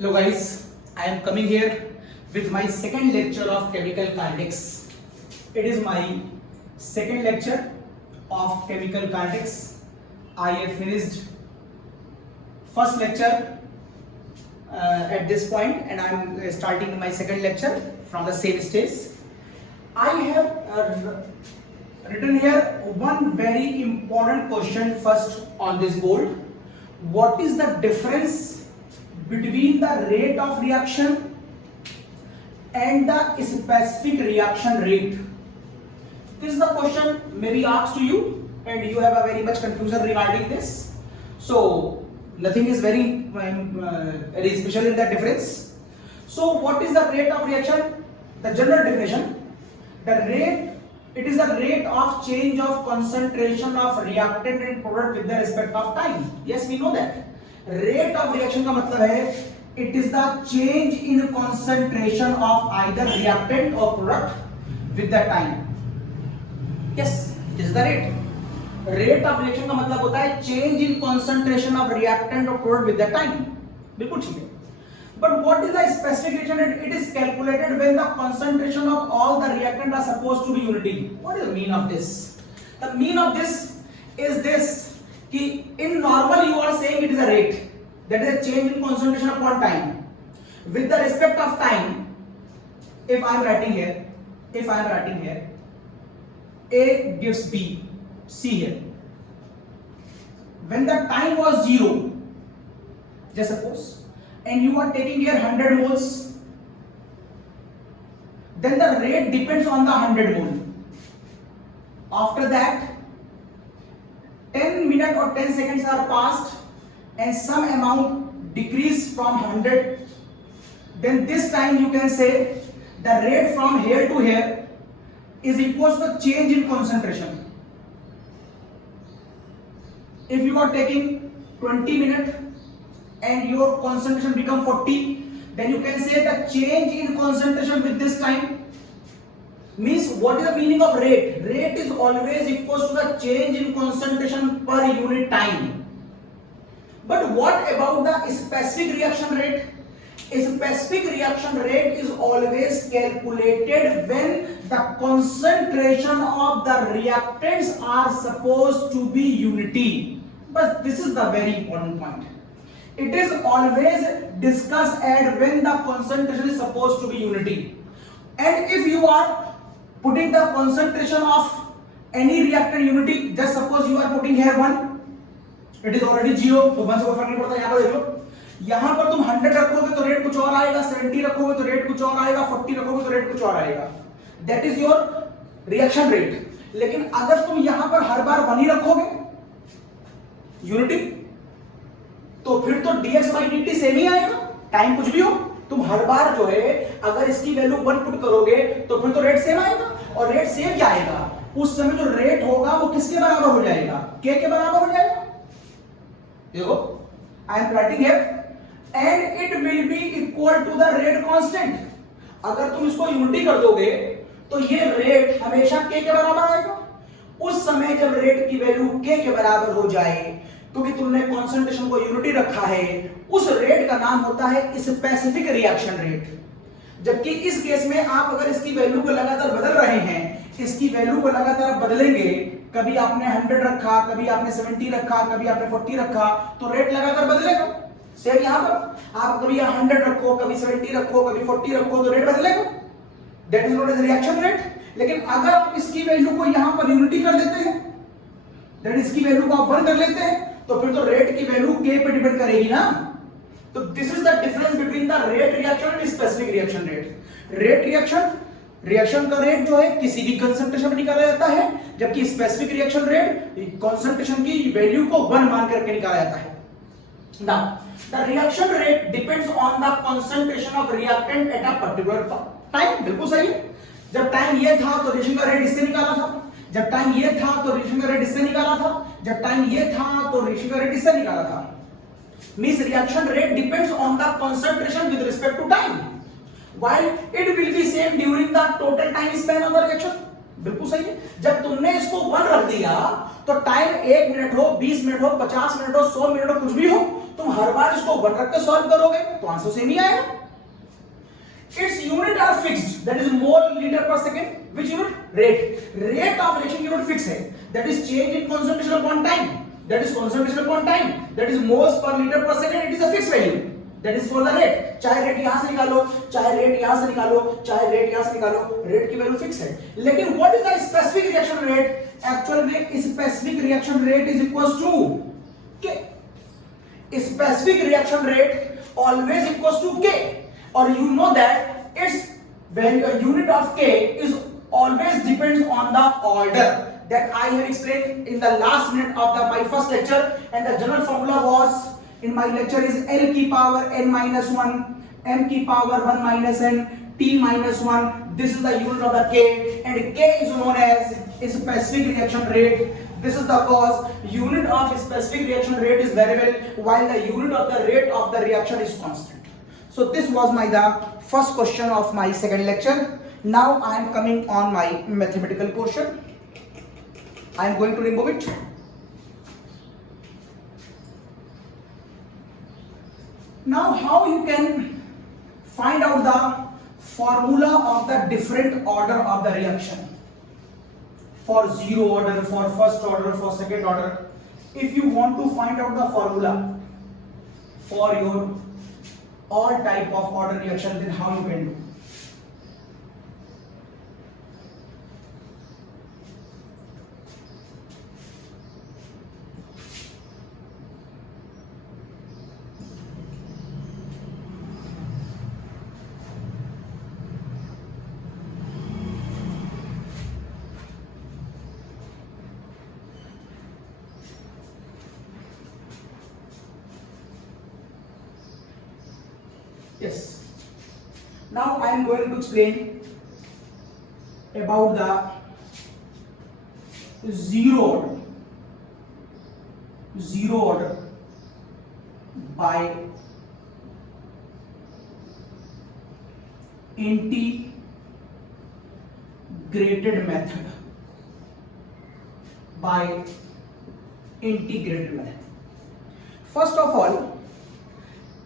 Hello guys, I am coming here with my second lecture of chemical kinetics. It is my second lecture of chemical kinetics. I have finished first lecture at this point and I am starting my second lecture from the same stage. I have written here one very important question first on this board. What is the difference between the rate of reaction and the specific reaction rate? This is the question may be asked to you and you have a very much confusion regarding this. So nothing is very special in the difference. So what is the rate of reaction? The general definition, it is the rate of change of concentration of reactant and product with the respect of time. Yes, we know that. Rate of reaction का मतलब है it is the change in concentration of either reactant or product with the time. Yes, it is the rate. Rate of reaction का मतलब होता है change in concentration of reactant or product with the time. बिल्कुल ठीक है. But what is the specific reaction rate? It is calculated when the concentration of all the reactant are supposed to be unity. What is the mean of this? The mean of this is this. कि in normal you are saying it is a rate, that is a change in concentration upon time. With the respect of time, if I am writing here, A gives B, C here. When the time was 0, just suppose, and you are taking here 100 moles, then the rate depends on the 100 mole. After that, 10 minutes or 10 seconds are passed and some amount decrease from 100, then this time you can say the rate from here to here is equal to the change in concentration. If you are taking 20 minutes and your concentration become 40, then you can say the change in concentration with this time. Means what is the meaning of rate? Rate is always equal to the change in concentration per unit time. But what about the specific reaction rate? A specific reaction rate is always calculated when the concentration of the reactants are supposed to be unity. But this is the very important point. It is always discussed at when the concentration is supposed to be unity. And if you are putting the concentration of any reactant unity, just suppose you are putting here 1, it is already 0, तो 1 से कोई फर्क नहीं पड़ता. यहाँ पर देखो, यहाँ पर तुम 100 रखोगे तो रेट कुछ और आएगा, 70 रखोगे तो रेट कुछ और आएगा, 40 रखोगे तो रेट कुछ और आएगा. That is your reaction rate. लेकिन अगर तुम यहाँ पर हर बार 1 ही रखोगे यूनिटी, तो फिर तो dx by dt सेम ही आएगा, टाइम कुछ भी हो. तुम हर बार जो है अगर इसकी वैल्यू 1 पुट करोगे तो फिर तो रेट सेम आएगा. और रेट सेम क्या आएगा? उस समय जो रेट होगा वो किसके बराबर हो जाएगा? k के बराबर हो जाएगा. देखो, I am writing here and it will be equal to the rate constant. अगर तुम इसको यूनिटी कर दोगे तो ये रेट हमेशा k के बराबर आएगा. उस समय जब रेट की वैल्यू k के बराबर हो जाए, क्योंकि तुमने कॉन्सेंट्रेशन को यूनिटी रखा है, उस रेट का नाम होता है स्पेसिफिक रिएक्शन रेट. जबकि इस केस में आप अगर इसकी वैल्यू को लगातार बदल रहे हैं, इसकी वैल्यू को लगातार बदलेंगे, कभी आपने 100 रखा, कभी आपने 70 रखा, कभी आपने 40 रखा, तो रेट लगातार बदलेगा. सेम यहां पर आप कभी 100 रखो, कभी 70 रखो, कभी 40 रखो, तो रेट बदलेगा. That is not as reaction rate. लेकिन अगर आप इसकी वैल्यू को यहां पर यूनिटी कर देते हैं, दैट इसकी वैल्यू को आप 1 कर लेते हैं, तो फिर तो रेट की वैल्यू k पे डिपेंड करेगी ना. तो this is the difference between the rate reaction and specific reaction rate. Rate reaction का रेट जो है किसी भी कंसंट्रेशन में निकाला जाता है, जबकि स्पेसिफिक रिएक्शन रेट कंसंट्रेशन की वैल्यू को 1 मान करके निकाला जाता है. Now the reaction rate depends on the concentration of reactant at a particular time. बिल्कुल सही है. जब टाइम ये था तो रिएक्शन का रेट इससे निकाला था, जब टाइम ये था तो रिएक्शन का रेट इससे निकाला था, जब टाइम ये था तो रिएक्शन का रेट इससे निकाला था. Means reaction rate depends on the concentration with respect to time, while it will be same during the total time span of the reaction. बिल्कुल सही है। जब तुमने इसको 1 रख दिया तो टाइम 1 मिनट हो, 20 मिनट हो, 50 मिनट हो, 100 मिनट हो, कुछ भी हो, तुम हर बार इसको 1 रख के सॉल्व करोगे तो आंसर सेम ही आएगा। Its unit are fixed, that is mole liter per second. Which unit? Rate. Rate of reaction unit fixed है, that is change in concentration upon time. That is concentration upon time. That is moles per liter per second. It is a fixed value. That is for the rate. चाहे rate यहां से निकालो, चाहे rate यहां से निकालो, चाहे rate यहां से निकालो, रेट की वैल्यू फिक्स है। लेकिन what is the specific reaction rate? Actual में specific reaction rate is equals to K. Specific reaction rate always equals to K. Or you know that its value, unit of K is always depends on the order that I have explained in the last minute of my first lecture, and the general formula was in my lecture is L की power n minus 1, m की power 1 minus n, t minus 1. This is the unit of the K, and K is known as specific reaction rate. This is the cause unit of specific reaction rate is variable while the unit of the rate of the reaction is constant. So this was the first question of my second lecture. Now I am coming on my mathematical portion. I am going to remove it. Now how you can find out the formula of the different order of the reaction? For zero order, for first order, for second order. If you want to find out the formula for your all type of order reaction, then how you can do? Yes. Now I am going to explain about the zero order by integrated method. First of all,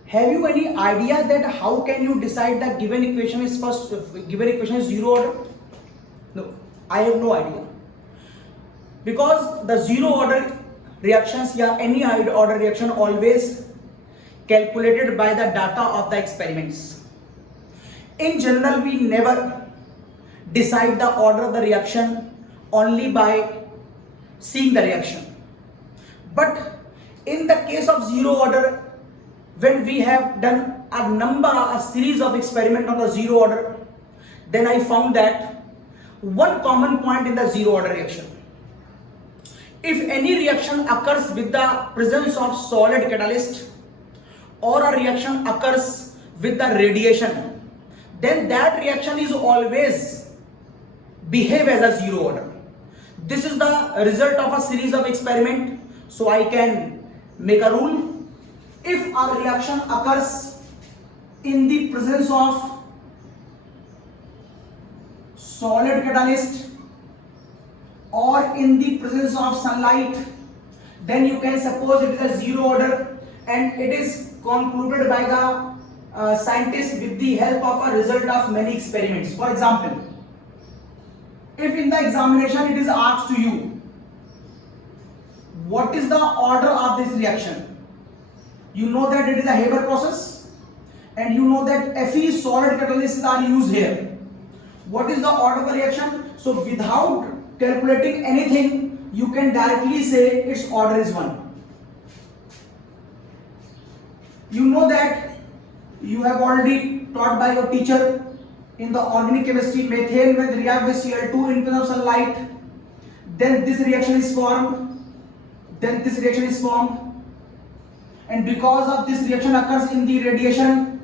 have you any idea that how can you decide the given equation is zero order? No, I have no idea. Because the zero order reactions या any order reaction always calculated by the data of the experiments. In general, we never decide the order of the reaction only by seeing the reaction. But in the case of zero order, when we have done a series of experiments on the zero order, then I found that one common point in the zero order reaction. If any reaction occurs with the presence of solid catalyst or a reaction occurs with the radiation, then that reaction is always behave as a zero order. This is the result of a series of experiment. So I can make a rule. If a reaction occurs in the presence of solid catalyst or in the presence of sunlight, then you can suppose it is a zero order, and it is concluded by the scientists with the help of a result of many experiments. For example, if in the examination it is asked to you, what is the order of this reaction? You know that it is a Haber process, and you know that Fe solid catalysts are used here. What is the order of the reaction? So without calculating anything, you can directly say its order is 1. You know that you have already taught by your teacher in the organic chemistry, methane when react with Cl2 in presence of sunlight, then this reaction is formed, then this reaction is formed, and because of this reaction occurs in the radiation,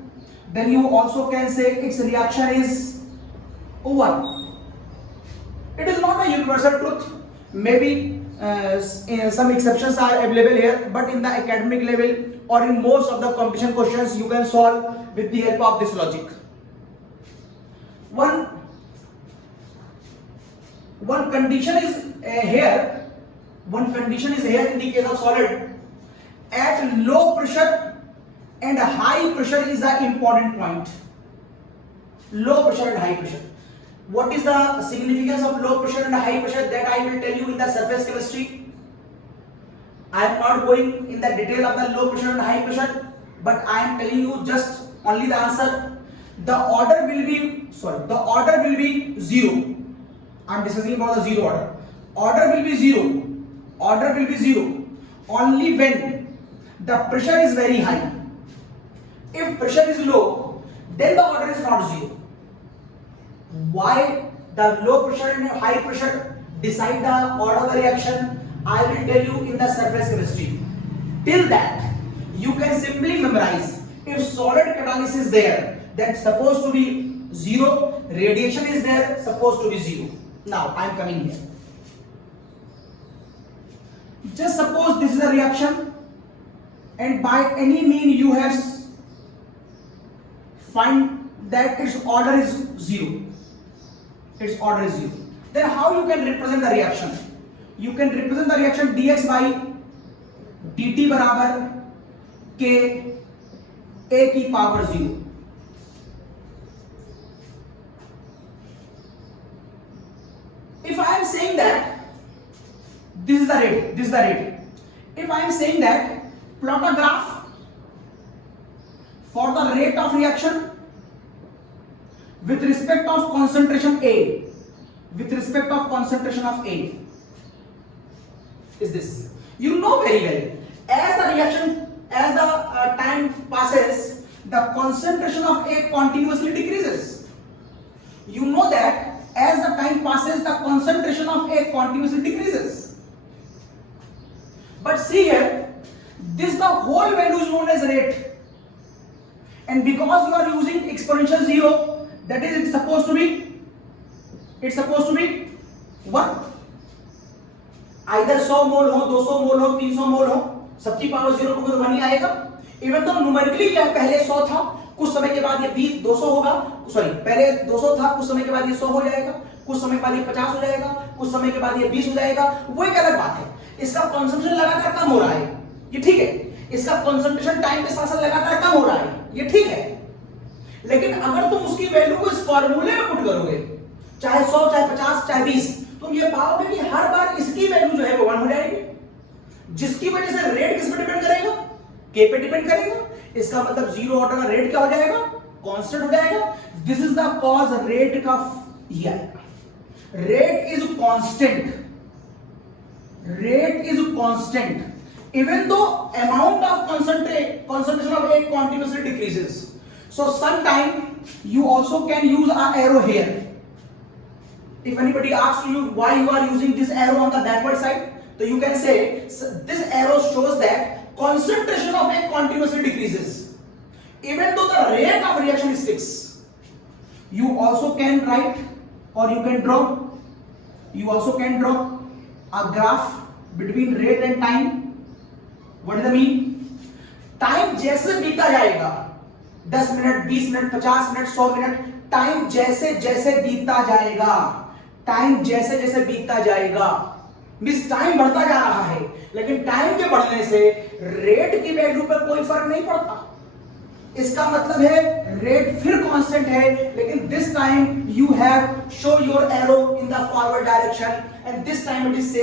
then you also can say its reaction is 1. It is not a universal truth. Maybe some exceptions are available here, but in the academic level or in most of the competition questions, you can solve with the help of this logic. One one condition is here in the case of solid. At low pressure and high pressure is the important point. Low pressure and high pressure. What is the significance of low pressure and high pressure? That I will tell you in the surface chemistry. I am not going in the detail of the low pressure and high pressure, but I am telling you just only the answer. The order will be 0. I am discussing about the zero order. Order will be zero only when the pressure is very high. If pressure is low, then the order is not zero. Why the low pressure and high pressure decide the order of the reaction? I will tell you in the surface chemistry. Till that, you can simply memorize. If solid catalysis is there, that's supposed to be 0. Radiation is there, supposed to be 0. Now, I am coming here. Just suppose this is a reaction, and by any means you have find that its order is 0. Then how you can represent the reaction? You can represent the reaction dx by dt बराबर k a की power 0. If I am saying that this is the rate, if I am saying that plot a graph for the rate of reaction with respect of concentration A, is this. You know very well, as the time passes, the concentration of A continuously decreases. You know that as the time passes, the concentration of A continuously decreases. But see here, this the whole value is known as rate, and because you are using exponential 0, that is it's supposed to be 1. Either 100 मोल हो, 200 मोल हो, 300 मोल हो, सबकी power 0 को 1 ही आएगा. Even तो numerically यह पहले 100 था, कुछ समय के बाद ये 200 होगा. पहले 200 था, कुछ समय के बाद ये 100 हो जाएगा, कुछ समय के बाद ये 50 हो जाएगा, कुछ समय के बाद ये 20 हो जाएगा. वो एक अलग बात है. इसका कंसंट्रेशन लगातार कम हो रहा है, ये ठीक है. इसका कंसंट्रेशन टाइम के साथ साथ लगातार कम हो रहा है, ये ठीक है. लेकिन अगर तुम उसकी वैल्यू को इस फॉर्मूले में पुट करोगे, चाहे 100, चाहे 50, चाहे 20, तुम ये पाओगे कि हर बार इसकी वैल्यू जो है वो 1 हो जाएगी. जिसकी वजह से रेट किस पे डिपेंड करेगा? के पे डिपेंड करेगा. इसका मतलब जीरो ऑर्डर का रेट क्या हो जाएगा? कांस्टेंट हो जाएगा. This is the cause rate का ये आएगा. Rate is constant even though amount of concentration of A continuously decreases. So sometime you also can use an arrow here. If anybody asks you why you are using this arrow on the backward side, so you can say this arrow shows that concentration of A continuously decreases even though the rate of reaction is fixed. You also can write or you can draw a graph between rate and time. What is the mean? Time जैसे बीता जाएगा, 10 minute, 20 minute, 50 minute, 100 minute, time जैसे जैसे बीतता जाएगा, means time बढ़ता जा रहा है, लेकिन टाइम के बढ़ने से रेट की वैल्यू पर कोई फर्क नहीं पड़ता. इसका मतलब है रेट फिर कांस्टेंट है, लेकिन this time you have show your arrow in the forward direction, and this time it is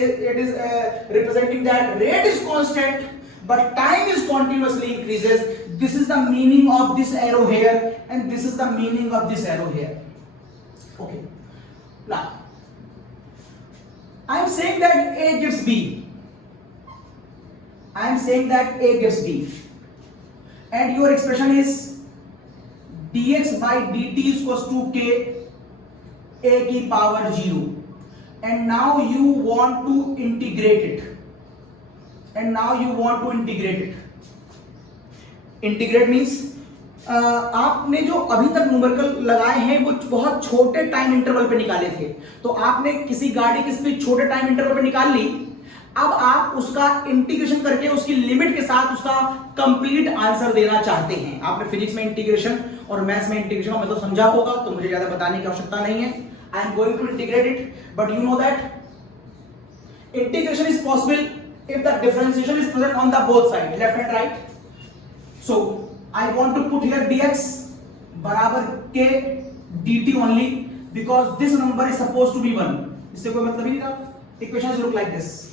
representing that rate is constant but time is continuously increases. This is the meaning of this arrow here, and this is the meaning of this arrow here. Okay, now I am saying that A gives B, and your expression is dx by dt is equals to k a की power 0, and now you want to integrate it. Integrate means आपने जो अभी तक numerical लगाए हैं वो बहुत छोटे टाइम इंटरवल पे निकाले थे. तो आपने किसी गाड़ी की स्पीड छोटे टाइम इंटरवल पे निकाल ली. अब आप उसका इंटीग्रेशन करके उसकी लिमिट के साथ उसका कंप्लीट आंसर देना चाहते हैं. आपने फिजिक्स में इंटीग्रेशन और मैथ्स में इंटीग्रेशन का मतलब समझा होगा, तो मुझे ज्यादा बताने की आवश्यकता नहीं है. I am going to integrate it, but you know that integration is possible if the differentiation is present on the both sides, left and right. So I want to put here dx बराबर k dt only because this number is supposed to be 1. इससे कोई मतलब ही नहीं था. Equations look like this.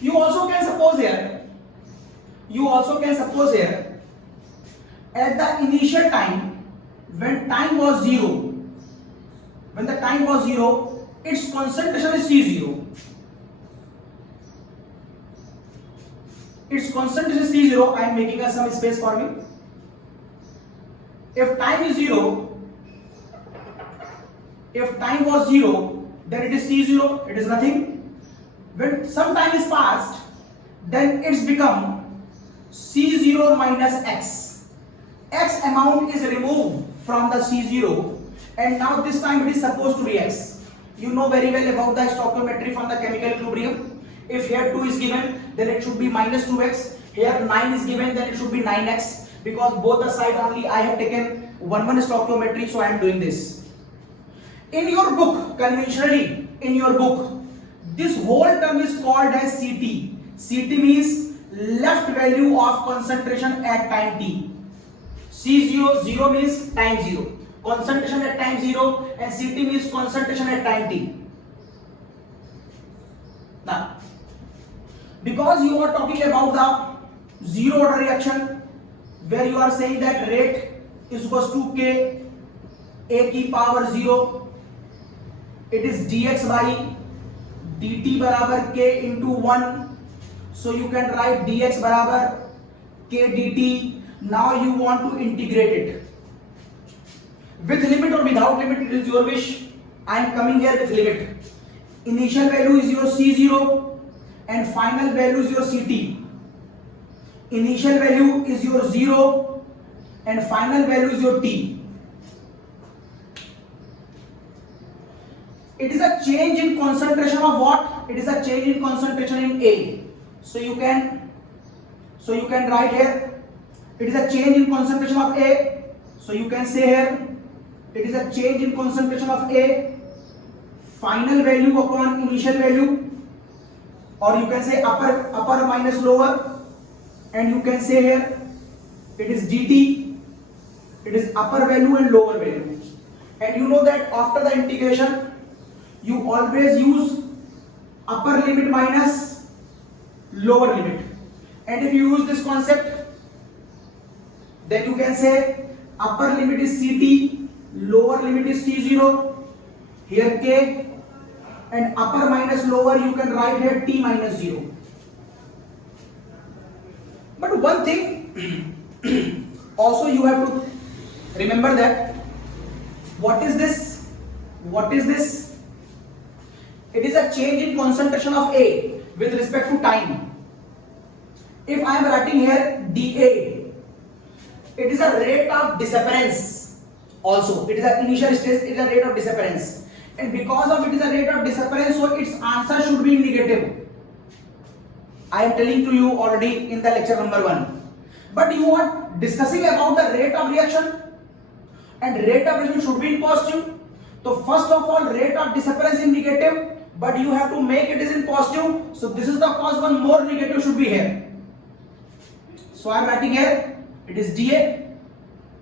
You also can suppose here at the initial time when time was 0, its concentration is C0. Its concentration is C0. I am making some space for me. If time is 0, if time was 0, then it is C0, it is nothing. When some time is passed, then it's become C0 minus X. X amount is removed from the C0 and now this time it is supposed to be X. You know very well about the stoichiometry from the chemical equilibrium. If here 2 is given, then it should be minus 2x. Here 9 is given, then it should be 9x. Because both the side only I have taken 1 stoichiometry, so I am doing this. In your book, conventionally, in your book, this whole term is called as CT. CT means left value of concentration at time t. C0, 0 means time 0. Concentration at time 0 and CT means concentration at time t. Now, because you are talking about the zero order reaction where you are saying that rate is equals to k a की power 0, it is dx by dt बराबर k into 1, so you can write dx बराबर k dt. Now you want to integrate it with limit or without limit, it is your wish. I am coming here with limit. Initial value is your C0 and final value is your CT. Initial value is your 0 and final value is your T. It is a change in concentration of what? It is a change in concentration in A. So you can write here it is a change in concentration of A. So you can say here it is a change in concentration of A, final value upon initial value, or you can say upper minus lower, and you can say here it is dt, it is upper value and lower value. And you know that after the integration you always use upper limit minus lower limit, and if you use this concept then you can say upper limit is CT, lower limit is C0, here K, and upper minus lower you can write here T minus 0. But one thing also you have to remember that what is this? It is a change in concentration of A with respect to time. If I am writing here dA, it is a rate of disappearance. Also, it is an initial stage, it is a rate of disappearance, and because of it is a rate of disappearance, so its answer should be negative. I am telling to you already in the lecture number 1. But you are discussing about the rate of reaction, and rate of reaction should be in positive. So first of all, rate of disappearance is negative, but you have to make it is in positive. So this is the cause one more negative should be here. So I am writing here it is dA,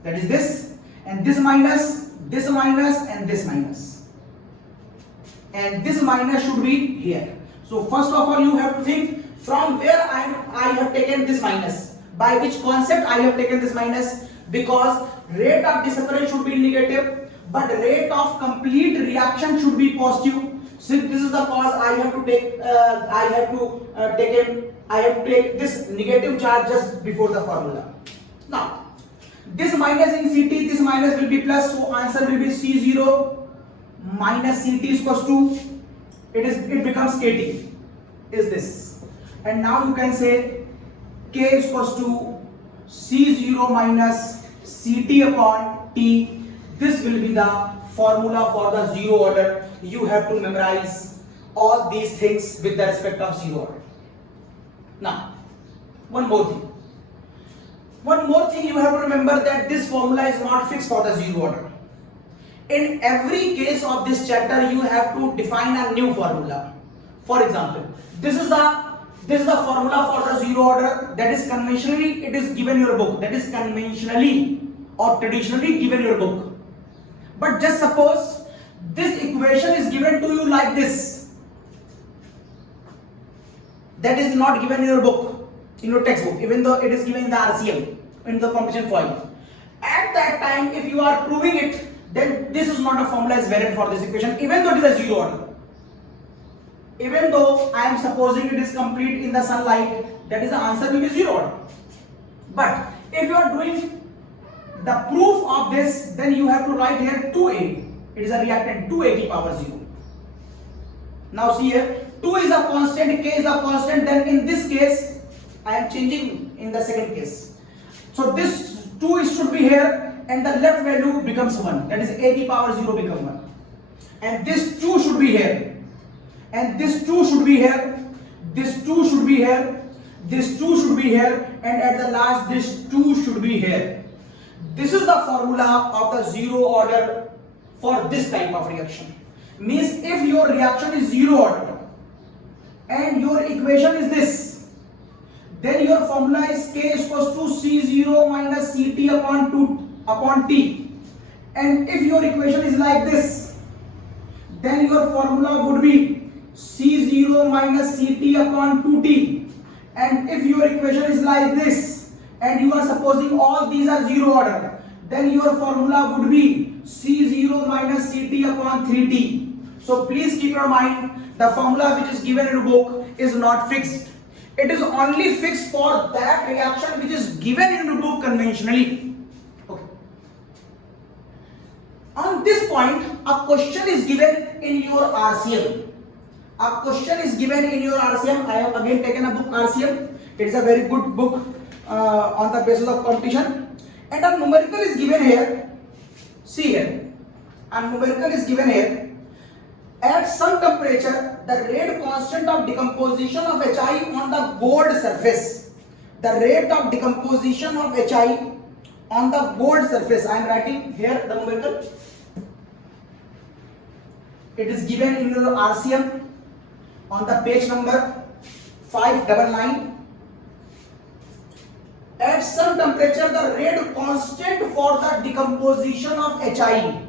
that is this, and this minus, and this minus, and this minus should be here. So first of all you have to think from where I have taken this minus, by which concept I have taken this minus, because rate of disappearance should be negative but rate of complete reaction should be positive. So this is the cause I have to take take this negative charge just before the formula. Now this minus in CT, this minus will be plus, so answer will be C0 minus CT is equals to it becomes KT is this, and now you can say K is equals to C0 minus CT upon T. This will be the formula for the zero order. You have to memorize all these things with the respect of zero order. Now one more thing you have to remember, that this formula is not fixed for the zero order. In every case of this chapter, you have to define a new formula. For example, this is the formula for the zero order that is conventionally it is given in your book. That is conventionally or traditionally given in your book. But just suppose this equation is given to you like this. That is not given in your book, in your textbook, even though it is given in the RCM, in the competition foil. At that time, if you are proving it, then this is not a formula is valid for this equation, even though it is a zero order. Even though I am supposing it is complete in the sunlight, that is the answer will be zero order. But if you are doing the proof of this, then you have to write here 2a. It is a reactant 2a to power 0. Now see here, 2 is a constant, k is a constant. Then in this case, I am changing in the second case. So this 2 should be here, and the left value becomes 1. That is a to power 0 become 1. And this 2 should be here. And this 2 should be here. This 2 should be here. This 2 should be here. And at the last, this 2 should be here. This is the formula of the zero order for this type of reaction. Means if your reaction is zero order and your equation is this, then your formula is K is equals to C0 minus Ct upon 2 upon T. And if your equation is like this, then your formula would be C0 minus Ct upon 2T. And if your equation is like this, and you are supposing all these are zero order, then your formula would be C0 minus Ct upon 3T. So please keep your mind, the formula which is given in your book is not fixed. It is only fixed for that reaction which is given in your book conventionally. Okay. On this point, a question is given in your RCM. A question is given in your RCM. I have again taken a book RCM. It is a very good book on the basis of competition. And a numerical is given here. See here. A numerical is given here. At some temperature, the rate constant of decomposition of HI on the gold surface. The rate of decomposition of HI on the gold surface. I am writing here the numerical. It is given in your RCM on the page number 599. At some temperature, the rate constant for the decomposition of HI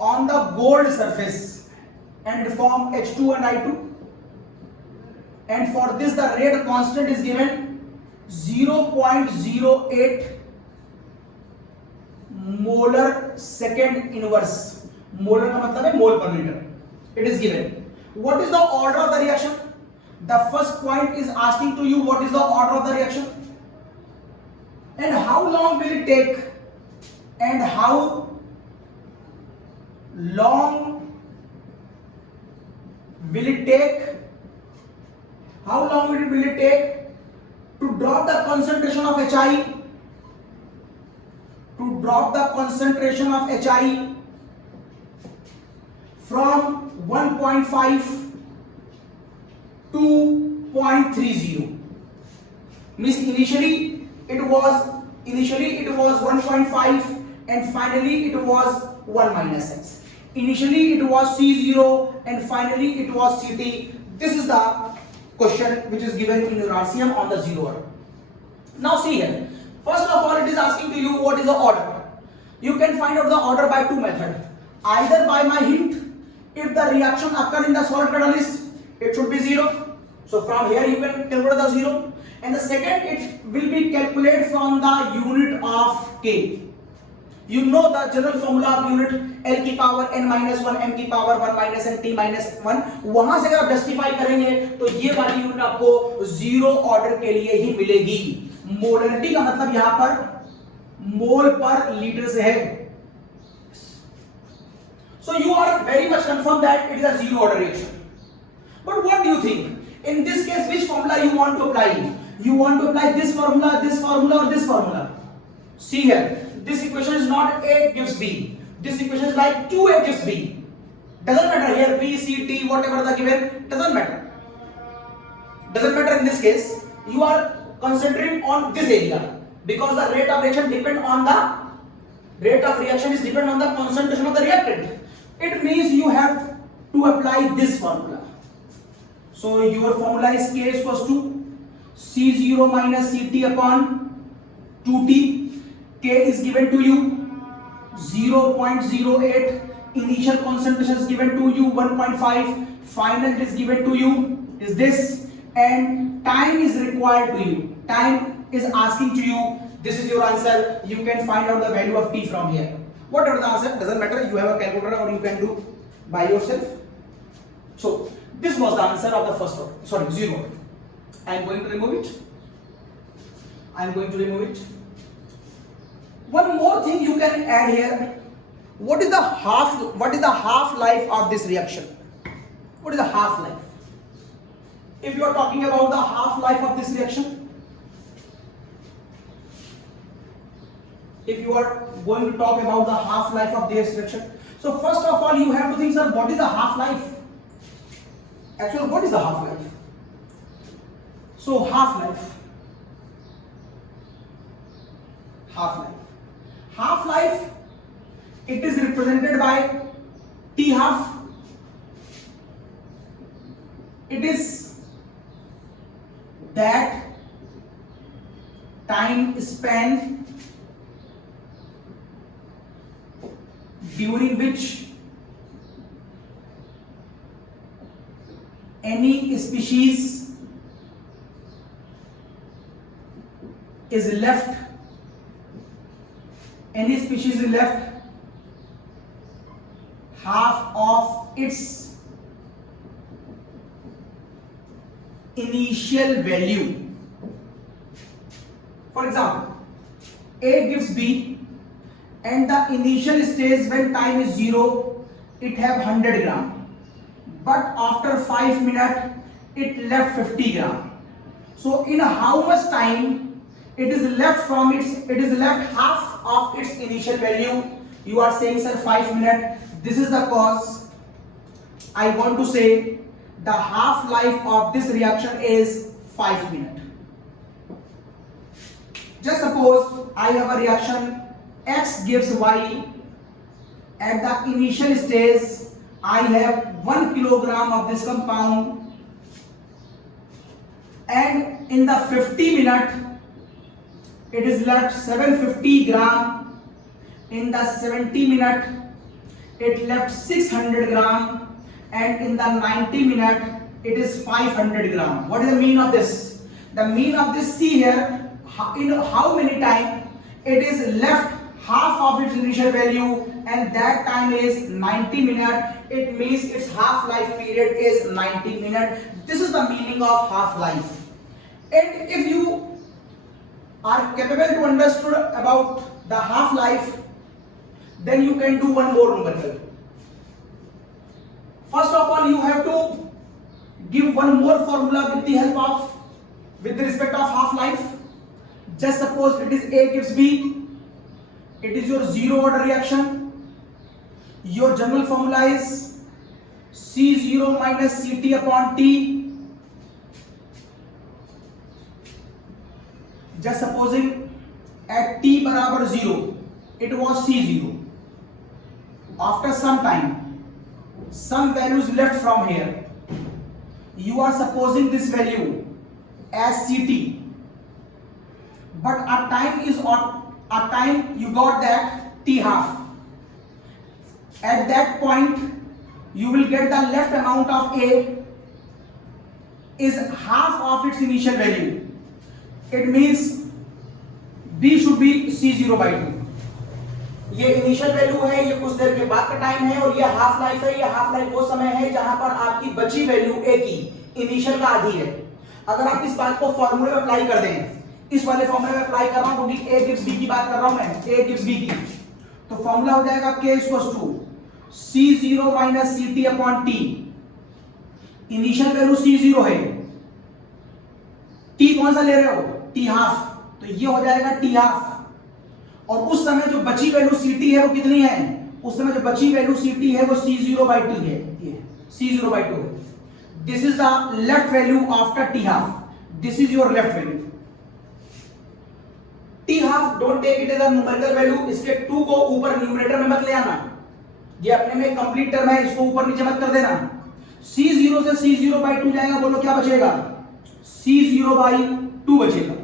on the gold surface, and it form H2 and I2. And for this, the rate constant is given 0.08 molar second inverse. Molar का मतलब है mole per liter. It is given. What is the order of the reaction? The first point is asking to you what is the order of the reaction and how long will it take and how long will it take to drop the concentration of HI from 1.5 to 0.30. Means initially it was 1.5 and finally it was 1 minus x. Initially it was C0 and finally it was Ct. This is the question which is given in your RCM on the zero order. Now see here. First of all, it is asking to you what is the order. You can find out the order by two methods. Either by my hint, if the reaction occurs in the solid catalyst, it should be 0. So from here you can calculate the 0. And the second, it will be calculated from the unit of K. You know the general formula of unit L की power n minus 1, m की power 1 minus n, t minus 1. वहां से अगर आप justify करेंगे तो ये वाली यूनिट आपको जीरो ऑर्डर के लिए ही मिलेगी. मोलरिटी का मतलब यहां पर मोल पर लीटर से है. So you are very much confirmed that it is a zero order reaction. But what do you think? In this case, which formula you want to apply? You want to apply this formula, or this formula? See here. This equation is not A gives B. This equation is like 2A gives B. Doesn't matter here, B, C, T, whatever the given, doesn't matter. Doesn't matter in this case. You are concentrating on this area because the rate of reaction depend on rate of reaction is depend on the concentration of the reactant. It means you have to apply this formula. So your formula is K equals to C0 minus Ct upon 2T. K is given to you 0.08, initial concentration is given to you 1.5, final is given to you is this, and time is required to you. Time is asking to you. This is your answer. You can find out the value of T from here. Whatever the answer, doesn't matter. You have a calculator or you can do by yourself. So this was the answer of the first one. Sorry, 0. I am going to remove it. I am going to remove it. One more thing you can add here. What is the half life of this reaction? What is the half life? If you are talking about the half life of this reaction, if you are going to talk about the half life of this reaction, so first of all you have to think, sir, what is the half life? Actually, what is the half life? So half life, it is represented by T half. It is that time span during which any species is left half of its initial value. For example, A gives B, and the initial stage when time is 0, it have 100 gram, but after 5 minutes it left 50 gram. So in how much time it is left half of its initial value? You are saying, sir, 5 minutes. This is the cause I want to say the half life of this reaction is 5 minutes. Just suppose I have a reaction X gives Y. At the initial stage I have 1 kilogram of this compound, and in the 50 minutes it is left 750 gram. In the 70 minutes it left 600 gram, and in the 90 minutes it is 500 gram. What is the mean of this? The mean of this, see here, in how many time it is left half of its initial value, and that time is 90 minutes. It means its half life period is 90 minutes. This is the meaning of half life. And if you are capable to understand about the half life, then you can do one more numerical. First of all, you have to give one more formula with the respect of half life. Just suppose it is A gives B. It is your zero order reaction. Your general formula is C0 minus Ct upon T. Just supposing at T barabar 0, it was C0. After some time, some values left from here. You are supposing this value as Ct, but a time you got that T half. At that point, you will get the left amount of A is half of its initial value. It means B should be C0 by 2. ये initial value है, ये कुछ देर के बाद का time है, और ये हाफ लाइफ है। ये हाफ लाइफ वो समय है जहां पर आपकी बची वैल्यू ए की इनिशियल का आधी है। अगर आप इस बात को फॉर्मूले में अप्लाई कर दें, इस वाले फॉर्मूले में अप्लाई कर रहा हूं क्योंकि ए गिव्स बी की बात कर रहा हूं मैं, ए गिव्स बी की, तो फॉर्मूला हो जाएगा k equals to C0 minus Ct upon T। Initial value C0 है, T कौन सा ले रहे हो? T हाफ, तो ये हो जाएगा T हाफ। और उस समय जो बची वैल्यू Ct है वो कितनी है? उस समय जो बची वैल्यू Ct है वो C0 by T है, ये C0 by 2 है। This is the left value after T half, this is your left value. T half don't take it as a numerical value, इसके 2 को ऊपर न्यूमरेटर में मत ले आना, ये अपने में कंप्लीट टर्म है, इसको ऊपर नीचे मत कर देना। C0 से C0/2 जाएगा, बोलो क्या बचेगा? C0/2 बचेगा।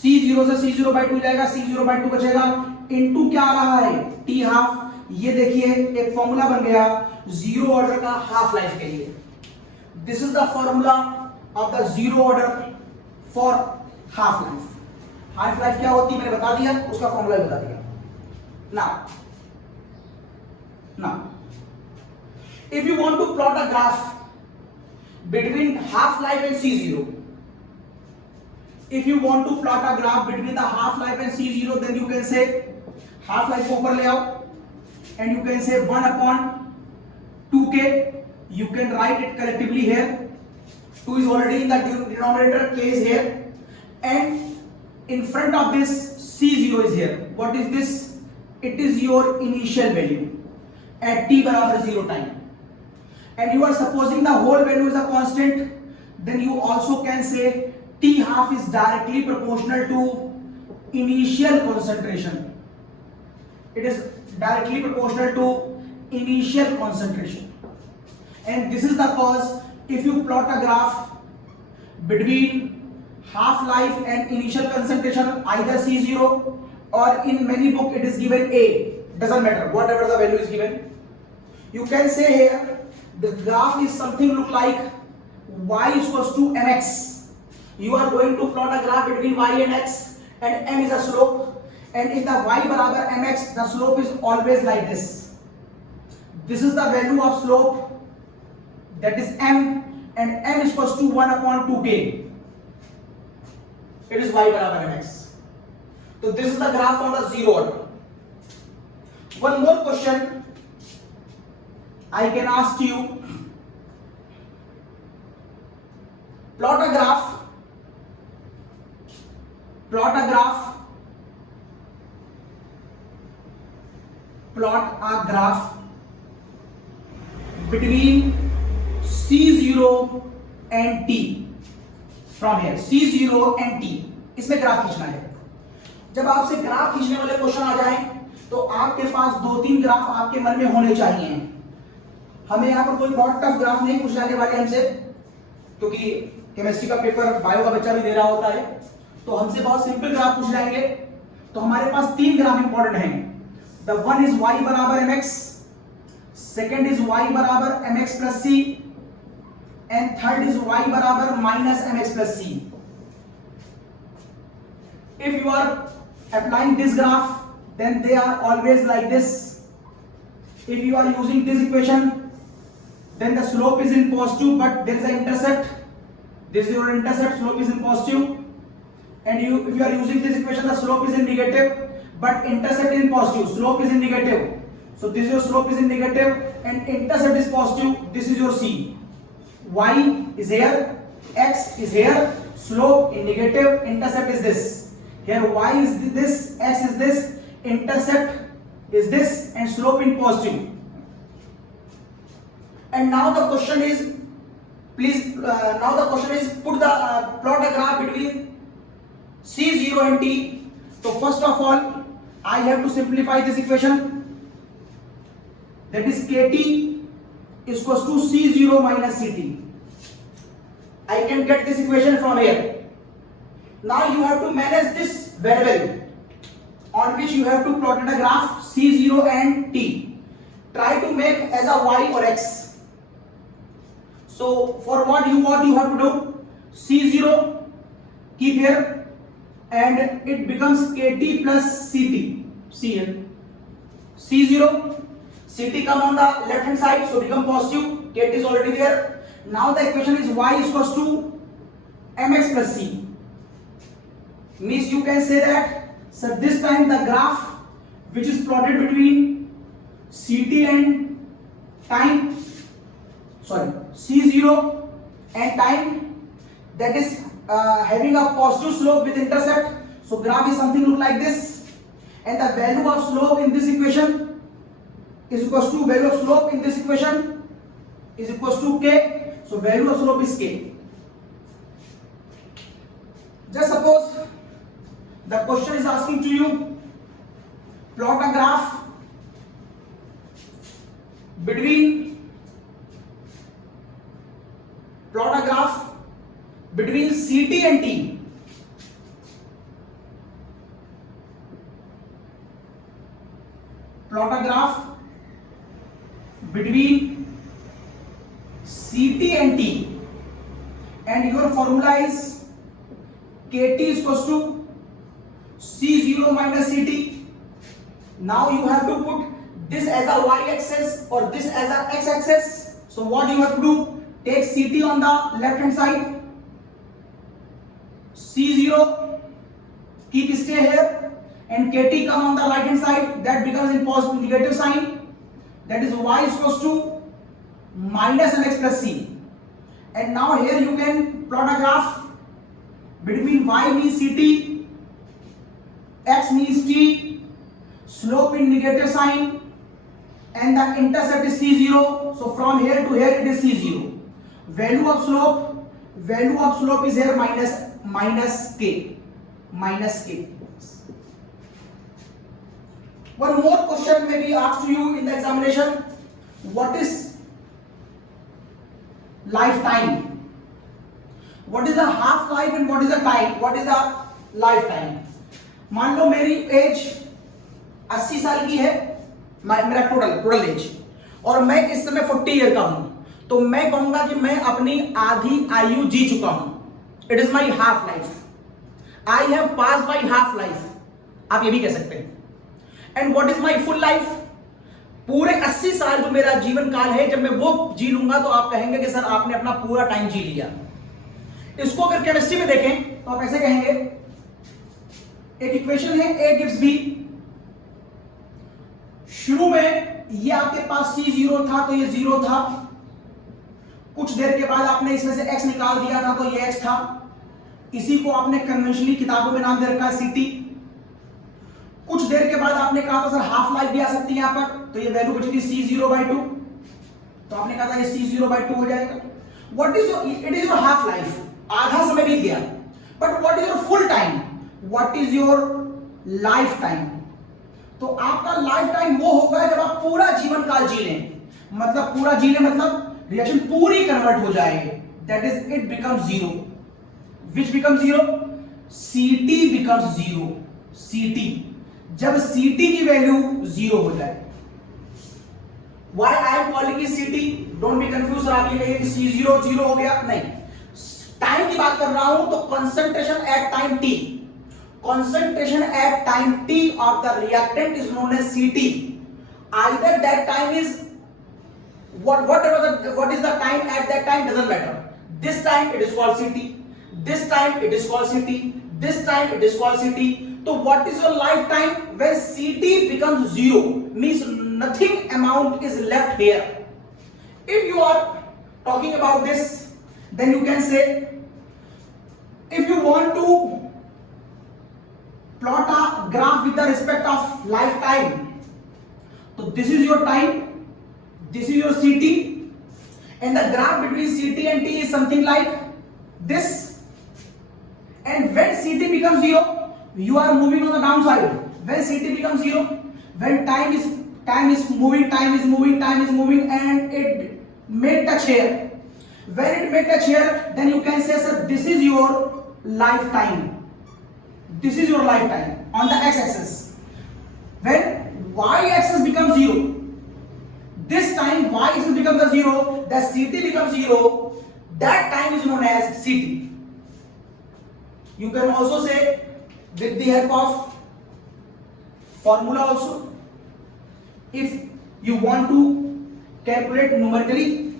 C0 से C0/2 जाएगा, C0/2 बचेगा, इनटू क्या आ रहा है? T half. ये देखिए एक फॉर्मूला बन गया जीरो ऑर्डर का हाफ लाइफ के लिए। This is the formula of the zero order for half life. Half life क्या होती है मैंने बता दिया, उसका फॉर्मूला बता दिया। now if you want to plot a graph between half life and C0, if you want to plot a graph between the half life and C0, then you can say half life को ऊपर ले आओ and you can say 1/2k, you can write it collectively here, 2 is already in the denominator, k is here, and in front of this C0 is here. What is this? It is your initial value at t बराबर 0 time, and you are supposing the whole value is a constant, then you also can say t half is directly proportional to initial concentration. It is directly proportional to initial concentration, and this is the cause if you plot a graph between half life and initial concentration, either C0 or in many book it is given A, doesn't matter whatever the value is given, you can say here the graph is something look like y is equals to mx. You are going to plot a graph between y and x, and m is a slope, and in the y barabar mx the slope is always like this. This is the value of slope, that is m, and m is equals to 1/2k. It is y barabar mx. So this is the graph on the zero order. One more question I can ask you. Plot a graph between C0 and t from here. C0 and t, इसमें graph खींचना है। जब आपसे graph खींचने वाले question आ जाए तो आपके पास 2-3 ग्राफ आपके मन में होने चाहिए। हमें यहाँ पर कोई बहुत टफ ग्राफ नहीं पूछ जाने वाले हमसे, क्योंकि केमिस्ट्री का पेपर बायो का बच्चा भी दे रहा होता है, तो हमसे बहुत सिंपल ग्राफ पूछ जाएंगे। तो हमारे पास 3 ग्राफ इंपॉर्टेंट हैं। द वन इज y बराबर mx, सेकेंड इज y बराबर mx plus c, and third is y बराबर minus mx plus c. If you are applying this graph, then they are always like this. If you are using this equation, then the slope is in positive, but there is an intercept. This is your intercept, slope is in positive. And if you are using this equation, the slope is in negative, but intercept is in positive, slope is in negative. So this is your slope is in negative, and intercept is positive. This is your C. Y is here, X is here, slope in negative, intercept is this. Here y is this, x is this, intercept is this, and slope in positive. And now the question is, please, now the question is put the plot a graph between C0 and t. So first of all, I have to simplify this equation. That is kt is equals to C0 minus ct. I can get this equation from here. Now you have to manage this variable on which you have to plot a graph C0 and t. Try to make as a y or x. So for what you have to do, C0 keep here, and it becomes kt plus ct. Cn C0 ct come on the left hand side, so become positive. Kt is already there. Now the equation is y is equals to mx plus c. Means you can say that, so this time the graph which is plotted between ct and time, sorry, C0 and time, that is having a positive slope with intercept. So graph is something look like this, and the value of slope in this equation is equals to value of slope in this equation is equals to k. So value of slope is k. Just suppose The question is asking to you, plot a graph between CT and T. Plot a graph between CT and T, and your formula is KT is equals to C0 minus CT. Now you have to put this as a y-axis or this as a x-axis. So what you have to do? Take CT on the left hand side, C0 keep stay here, and KT come on the right hand side. That becomes in positive negative sign. That is y is equals to minus mx plus c. And now here you can plot a graph between y means CT, x means T, slope in negative sign, and the intercept is C0. So from here to here it is C0. Value of slope is here minus k. One more question may be asked to you in the examination. What is lifetime? What is the half life and what is the time? What is the lifetime? मान लो मेरी as 80 साल की है, मेरा total as, और मैं इस समय 40 ईयर का हूं, तो मैं कहूंगा कि मैं अपनी आधी आयु जी चुका हूं. It is my half life. I have pass my half life, आप ये भी कह सकते हैं. And what is my full life? पूरे 80 साल जो मेरा जीवन काल है, जब मैं वो जी लूंगा तो आप कहेंगे कि सर आपने अपना पूरा टाइम जी लिया. इसको अगर केमिस्ट्री में देखें तो आप ऐसे कहेंगे, एक इक्वेशन है A gives B. शुरू में ये आपके पास C0 था तो ये 0 था. कुछ देर के बाद आपने इसमें से x निकाल दिया था तो ये x था. इसी को आपने कन्वेंशनली किताबों में नाम दे रखा है CT. कुछ देर के बाद आपने कहा था सर हाफ लाइफ भी आ सकती है यहां पर, तो ये वैल्यू बची थी C0/2, तो आपने कहा था ये C0/2 हो जाएगा. What is it is your half life, आधा समय बीत गया. But what is your full time? What is your life time? तो आपका लाइफ टाइम वो होगा जब आप पूरा जीवन काल जी लें. मतलब पूरा जी लें मतलब रिएक्शन पूरी कन्वर्ट हो जाए. That is it becomes zero. Which becomes zero? CT becomes zero. CT जब CT की वैल्यू जीरो हो जाए. Why I am calling it CT? Don't be confused. आप ये कहिए कि C0 जीरो हो गया, नहीं. टाइम की बात कर रहा हूं तो concentration at time T. Concentration at time T of the reactant is known as CT. Either that time is what is the time at that time doesn't matter. This time it is called CT. This time it is called CT. This time it is called CT. So what is your lifetime when CT becomes zero? Means nothing amount is left here. If you are talking about this, then you can say, if you want to plot a graph with the respect of lifetime, so this is your time, this is your CT, and the graph between CT and T is something like this. And when CT becomes zero, you are moving on the downside. When CT becomes zero, when time is moving, and it may touch here. When it may touch here, then you can say, sir, this is your lifetime. This is your lifetime on the x-axis. When y-axis becomes zero, this time y-axis becomes the zero, the CT becomes zero. That time is known as CT. You can also say with the help of formula also. If you want to calculate numerically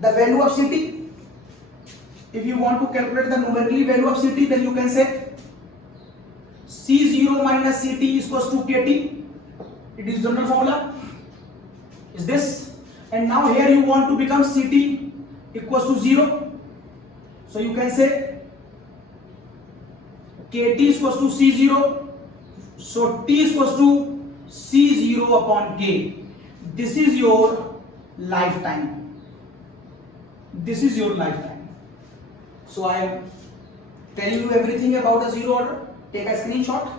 the value of CT, if you want to calculate the numerically value of CT, then you can say C0 minus CT is equals to KT. It is general formula. Is this? And now here you want to become CT equals to 0. So you can say KT is equals to C0. So T is equals to C0 upon K. This is your lifetime. This is your lifetime. So I am telling you everything about the zero order. Take a screenshot.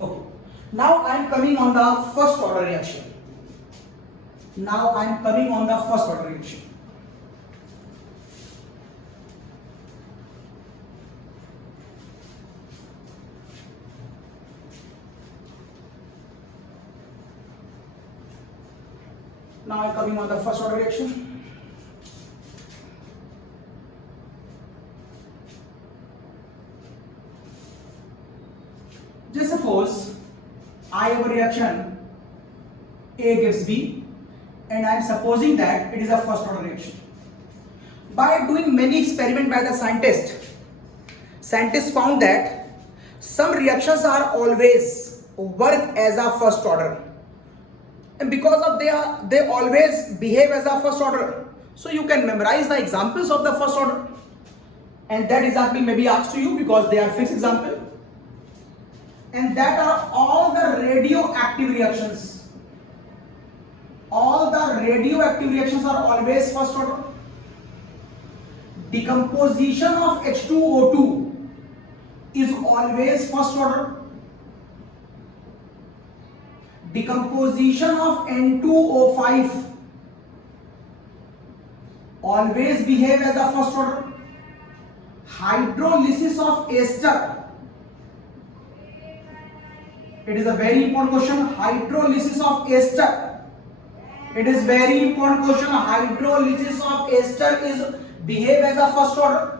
Okay. Now I am coming on the first order reaction. Now I am coming on the first order reaction. Now I am coming on the first order reaction. Just suppose I have a reaction A gives B, and I am supposing that it is a first order reaction. By doing many experiments by the scientists found that some reactions are always work as a first order, and because of they always behave as a first order. So you can memorize the examples of the first order, and that example may be asked to you because they are fixed example. And that are all the radioactive reactions. All the radioactive reactions are always first order. Decomposition of H2O2 is always first order. Decomposition of N2O5 always behave as a first order. Hydrolysis of ester. It is a very important question. Hydrolysis of ester. It is very important question. Hydrolysis of ester is behave as a first order.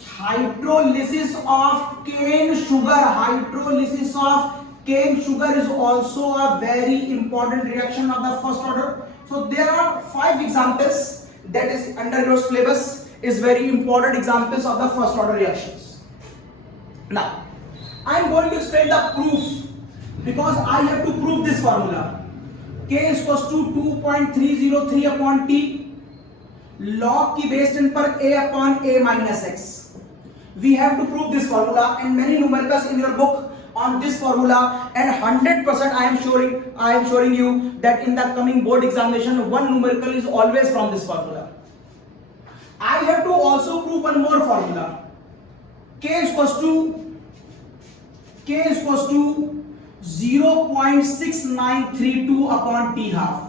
Hydrolysis of cane sugar. Hydrolysis of cane sugar is also a very important reaction of the first order. So there are 5 examples that is under your syllabus is very important examples of the first order reactions. Now I am going to explain the proof, because I have to prove this formula. K is equals to 2.303 upon T log की base 10 पर A upon A minus X. We have to prove this formula, and many numericals in your book on this formula, and 100% I am showing you that in the coming board examination one numerical is always from this formula. I have to also prove one more formula. K is equals to 0.6932 upon T half.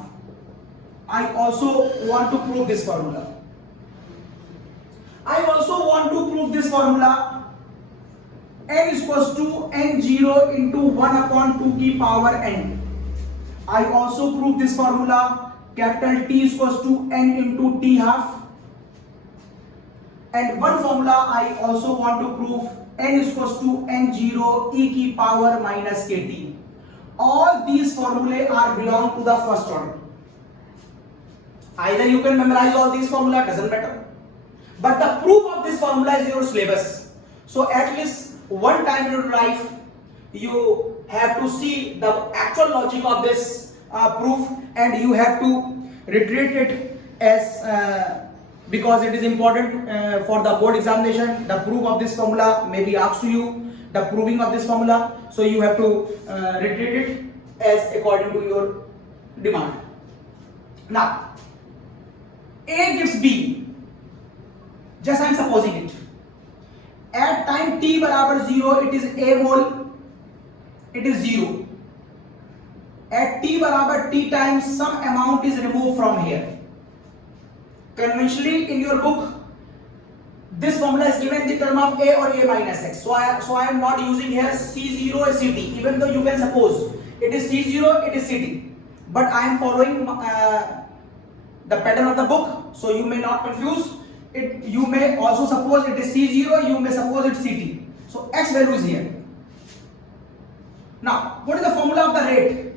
I also want to prove this formula. I also want to prove this formula. N is equals to N0 into 1 upon 2 की power N. I also prove this formula. Capital T is equals to N into T half. And one formula I also want to prove. N is equals to N0 e की power minus KT. All these formulae are belong to the first order. Either you can memorize all these formula, doesn't matter. But the proof of this formula is your syllabus. So at least one time in your life you have to see the actual logic of this proof, and you have to reiterate it as because it is important for the board examination. The proof of this formula may be asked to you, the proving of this formula, so you have to reiterate it as according to your demand. Now A gives B, just I am supposing it. At time t बराबर 0 it is A mole, it is 0. At t बराबर t times some amount is removed from here. Conventionally in your book this formula is given in the term of A or A minus X. So I am not using here C0 or CT, even though you can suppose it is C0, it is CT. But I am following the pattern of the book, so you may not confuse it. You may also suppose it is C0, you may suppose it is CT. So X value is here. Now what is the formula of the rate?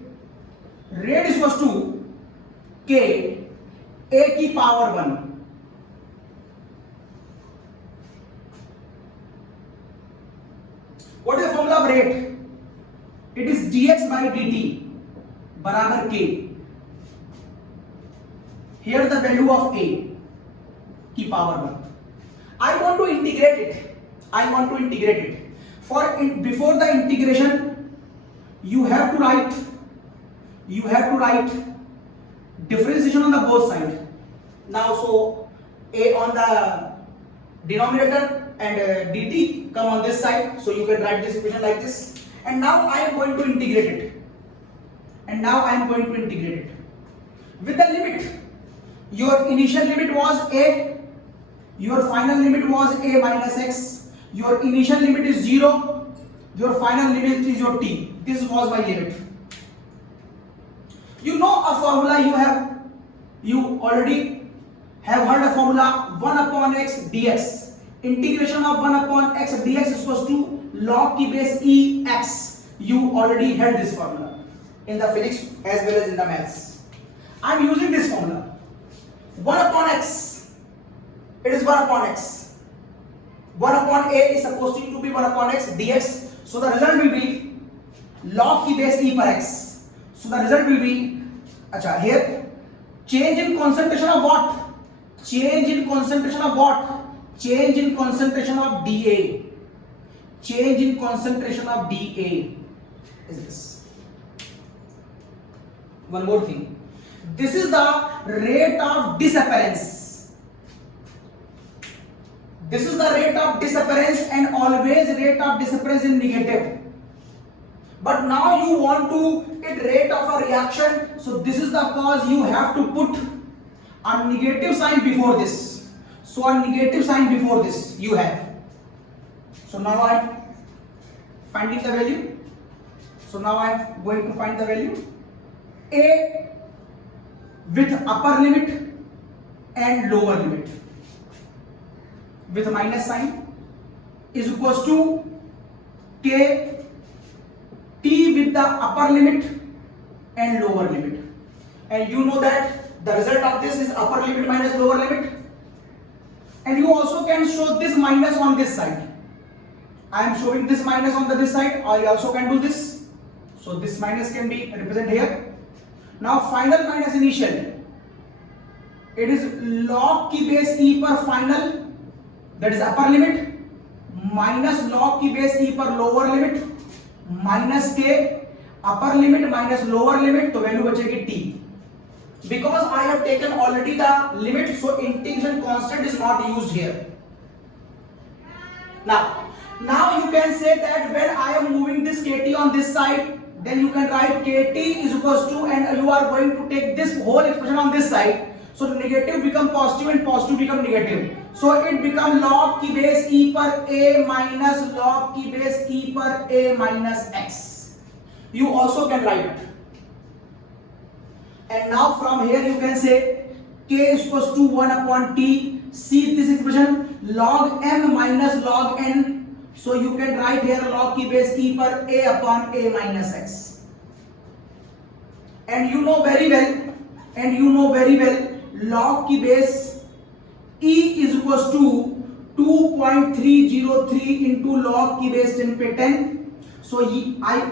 Rate is equals to K A की power 1. What is the formula of rate? It is dx by dt बराबर K. Here the value of A की power 1. I want to integrate it. Before the integration, you have to write differentiation on the both side. Now, so a on the denominator and dt come on this side. So you can write this equation like this. And now I am going to integrate it. With the limit. Your initial limit was a, your final limit was a minus x. Your initial limit is 0. Your final limit is your t. This was my limit. You know a formula you already have heard a formula 1 upon x dx. Integration of 1 upon x dx is equals to log की base e x. You already had this formula in the physics as well as in the maths. I am using this formula 1 upon x. It is 1 upon x. 1 upon a is supposed to be 1 upon x dx. So the result will be log की base e per x. So the result will be, here change in concentration of what? Change in concentration of what? Change in concentration of dA. Change in concentration of dA is this. One more thing. This is the rate of disappearance. This is the rate of disappearance, and always rate of disappearance is negative. But now you want to get rate of a reaction, so this is the cause you have to put a negative sign before this. So a negative sign before this you have. So now I am finding the value. So now I am going to find the value. A with upper limit and lower limit with minus sign is equals to k t with the upper limit and lower limit. And you know that the result of this is upper limit minus lower limit. And you also can show this minus on this side. I am showing this minus on this side. I also can do this. So this minus can be represented here. Now final minus initial. It is log की base e per final, that is upper limit, minus log की base e per lower limit, minus k upper limit minus lower limit, तो value बचेगी t. Because I have taken already the limit, so integration constant is not used here. Now you can say that when I am moving this kt on this side, then you can write kt is equals to, and you are going to take this whole expression on this side. So the negative become positive and positive become negative. So it become log की base e per a minus log की base e per a minus x. You also can write it. And now from here you can say k is equals to 1 upon t. See this expression log m minus log n. So you can write here log की base e per a upon a minus x. And you know very well log की base e is equals to 2.303 into log की base 10 पे 10. So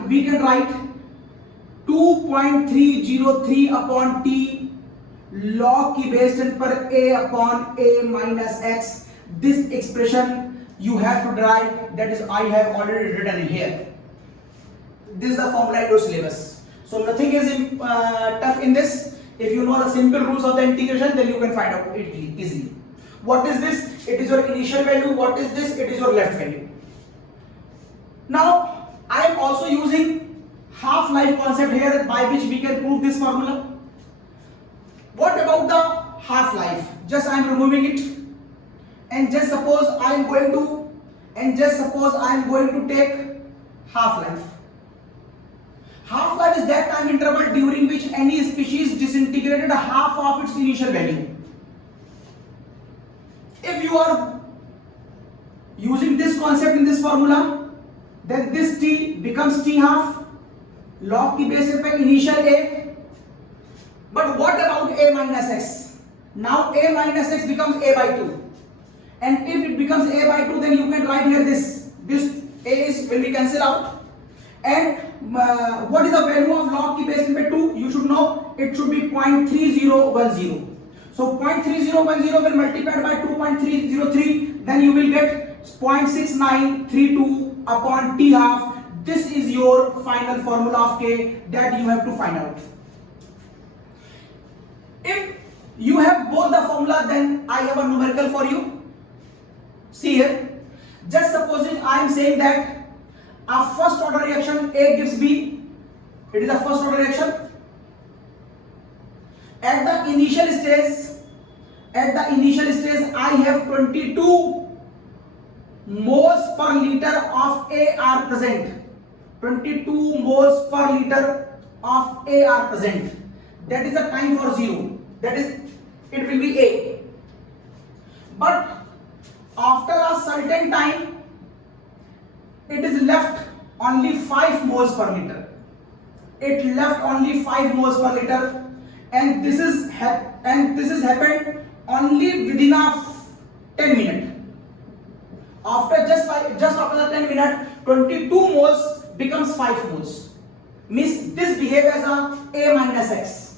we can write 2.303 upon t log की base 10 पर a upon a minus x. This expression you have to derive, that is I have already written here. This is the formula in your syllabus. So nothing is tough in this. If you know the simple rules of the integration, then you can find out it easily. What is this? It is your initial value. What is this? It is your left value. Now I am also using half-life concept here by which we can prove this formula. What about the half-life? Just I am removing it, and just suppose I am going to take half-life. Half-life is that time interval during which any species disintegrated half of its initial value. If you are using this concept in this formula, then this t becomes t half log की base पे initial a. But what about a minus x? Now a minus x becomes a by 2. And if it becomes a by 2, then you can write here this a is will be cancelled out. And what is the value of log की base पे 2? You should know it should be 0.3010. So 0.3010 when multiplied by 2.303, then you will get 0.6932 upon t half. This is your final formula of k that you have to find out. If You have both the formula, then I have a numerical for you. See here, just supposing I am saying that a first order reaction A gives B, it is a first order reaction. At the initial stage, I have 22 moles per liter of A are present. 22 moles per liter of A are present. That is the time for 0. That is, it will be A. But after a certain time, it is left only 5 moles per liter. It left only 5 moles per liter, and this is happened only within a 10 minutes. After just after the 10 minutes, 22 moles becomes 5 moles. Means this behave as a minus x.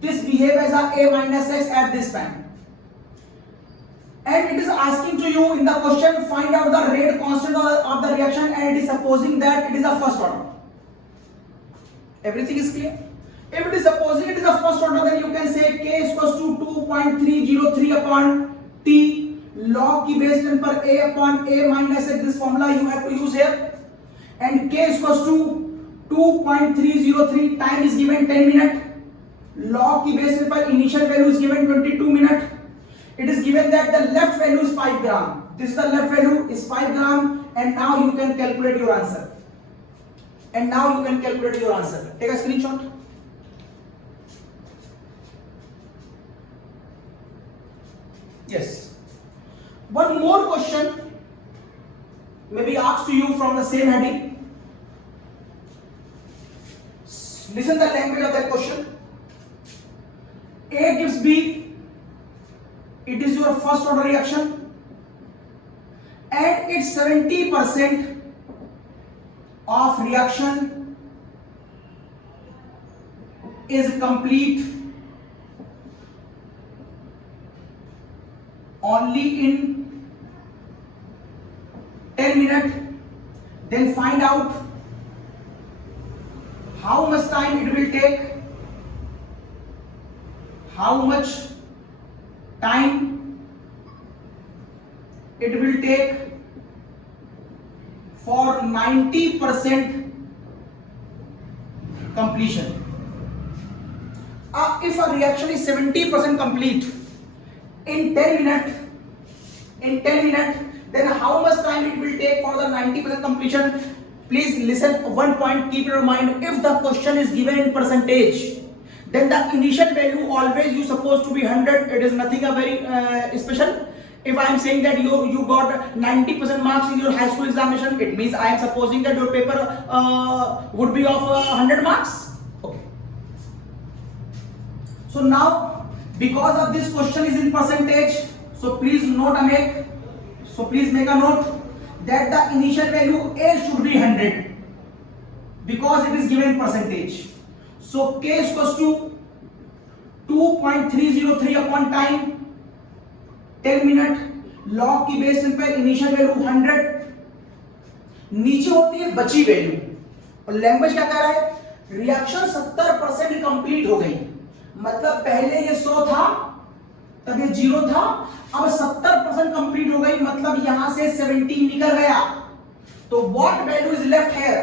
This behave as a minus x at this time. And it is asking to you in the question, find out the rate constant of the reaction, and it is supposing that it is a first order. Everything is clear? If it is supposing it is a first order, then you can say k is equals to 2.303 upon t log की base 10 पर a upon a minus x. This formula you have to use here. And k is equals to 2.303, time is given 10 minutes. Log की base 10 पर initial value is given 22 minutes. It is given that the left value is 5 gram. This is the left value is 5 gram, and now you can calculate your answer. Take a screenshot. Yes. One more question may be asked to you from the same heading. Listen the language of that question. A gives B. It is your first order reaction, and its 70% of reaction is complete only in 10 minutes. Then find out how much time it will take, how much time it will take for 90% completion. If a reaction is 70% complete in 10 minutes, then how much time it will take for the 90% completion? Please listen, one point keep in mind. If the question is given in percentage, then the initial value always you supposed to be 100. It is nothing a very special. If I am saying that you got 90% marks in your high school examination, it means I am supposing that your paper would be of 100 marks. Okay. So now, because of this question is in percentage, so please make a note that the initial value A should be 100 because it is given in percentage. So k is equals to 2.303 upon time 10 minute, log की base पे initial value 100, नीचे होती है बची value, और language क्या कह रहा है, रिएक्शन 70% कंप्लीट हो गई, मतलब पहले ये 100 था तब ये 0 था, अब 70% कंप्लीट हो गई, मतलब यहां से 70 निकल गया, तो what value is left here,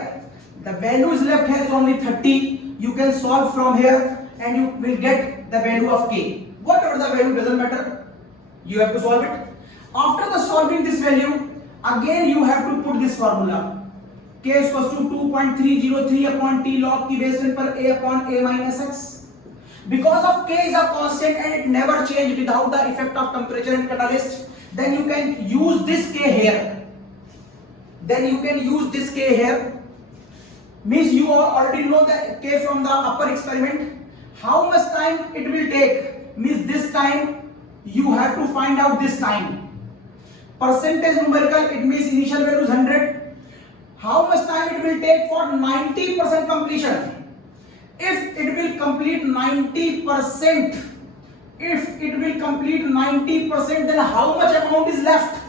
the value is left here is only 30. You can solve from here and you will get the value of k. Whatever the value doesn't matter. You have to solve it. After the solving this value, again you have to put this formula. K is equals to 2.303 upon t log की base 10 पर a upon a minus x. Because of k is a constant and it never change without the effect of temperature and catalyst, then you can use this k here. Means you already know the k from the upper experiment. How much time it will take? Means this time you have to find out this time. Percentage numerical, it means initial value is 100. How much time it will take for 90% completion? If it will complete 90%, then how much amount is left?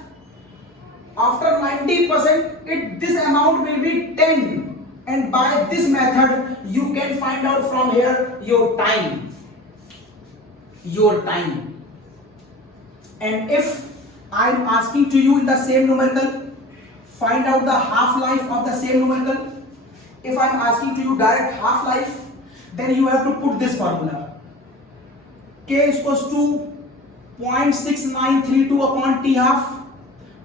After 90%, this amount will be 10. And by this method, you can find out from here your time. your time. And if I am asking to you in the same numerical, find out the half life of the same numerical. If I am asking to you direct half life, then you have to put this formula. K is equals to 0.6932 upon T half.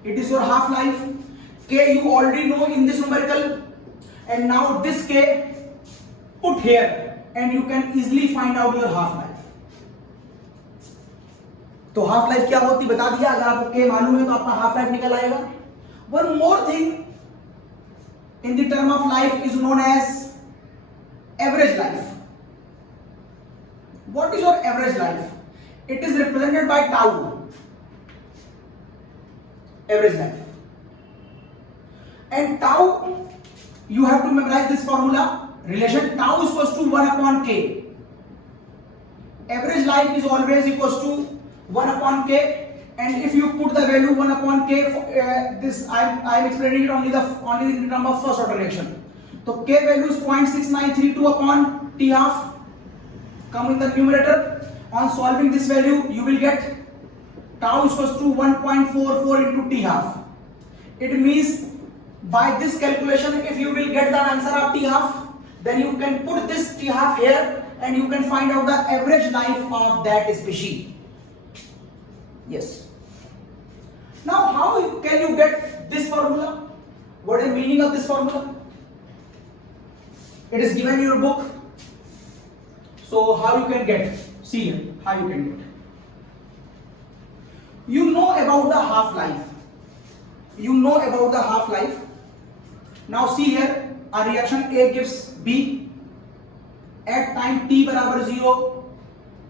It is your half life. K you already know in this numerical, and now this K put here and you can easily find out your half life. तो half life क्या होती बता दिया. अगर आपको K मालूम है तो आपका हाफ लाइफ निकल आएगा. One more thing in the term of life is known as average life. What is your average life? It is represented by tau. Average life. And tau, you have to memorize this formula. Relation tau is equals to 1 upon K. Average life is always equals to 1 upon K. And if you put the value 1 upon K, this I am explaining it only in the term of first order reaction. So K value is 0.6932 upon T half. Come in the numerator. On solving this value, you will get tau is equals to 1.44 into T half. It means by this calculation, if you will get the answer of T half, then you can put this T half here and you can find out the average life of that species. Yes. Now, how can you get this formula? What is the meaning of this formula? It is given in your book. So how you can get? See here, how you can get. You know about the half life. You know about the half life. Now see here, a reaction A gives B. At time t बराबर 0,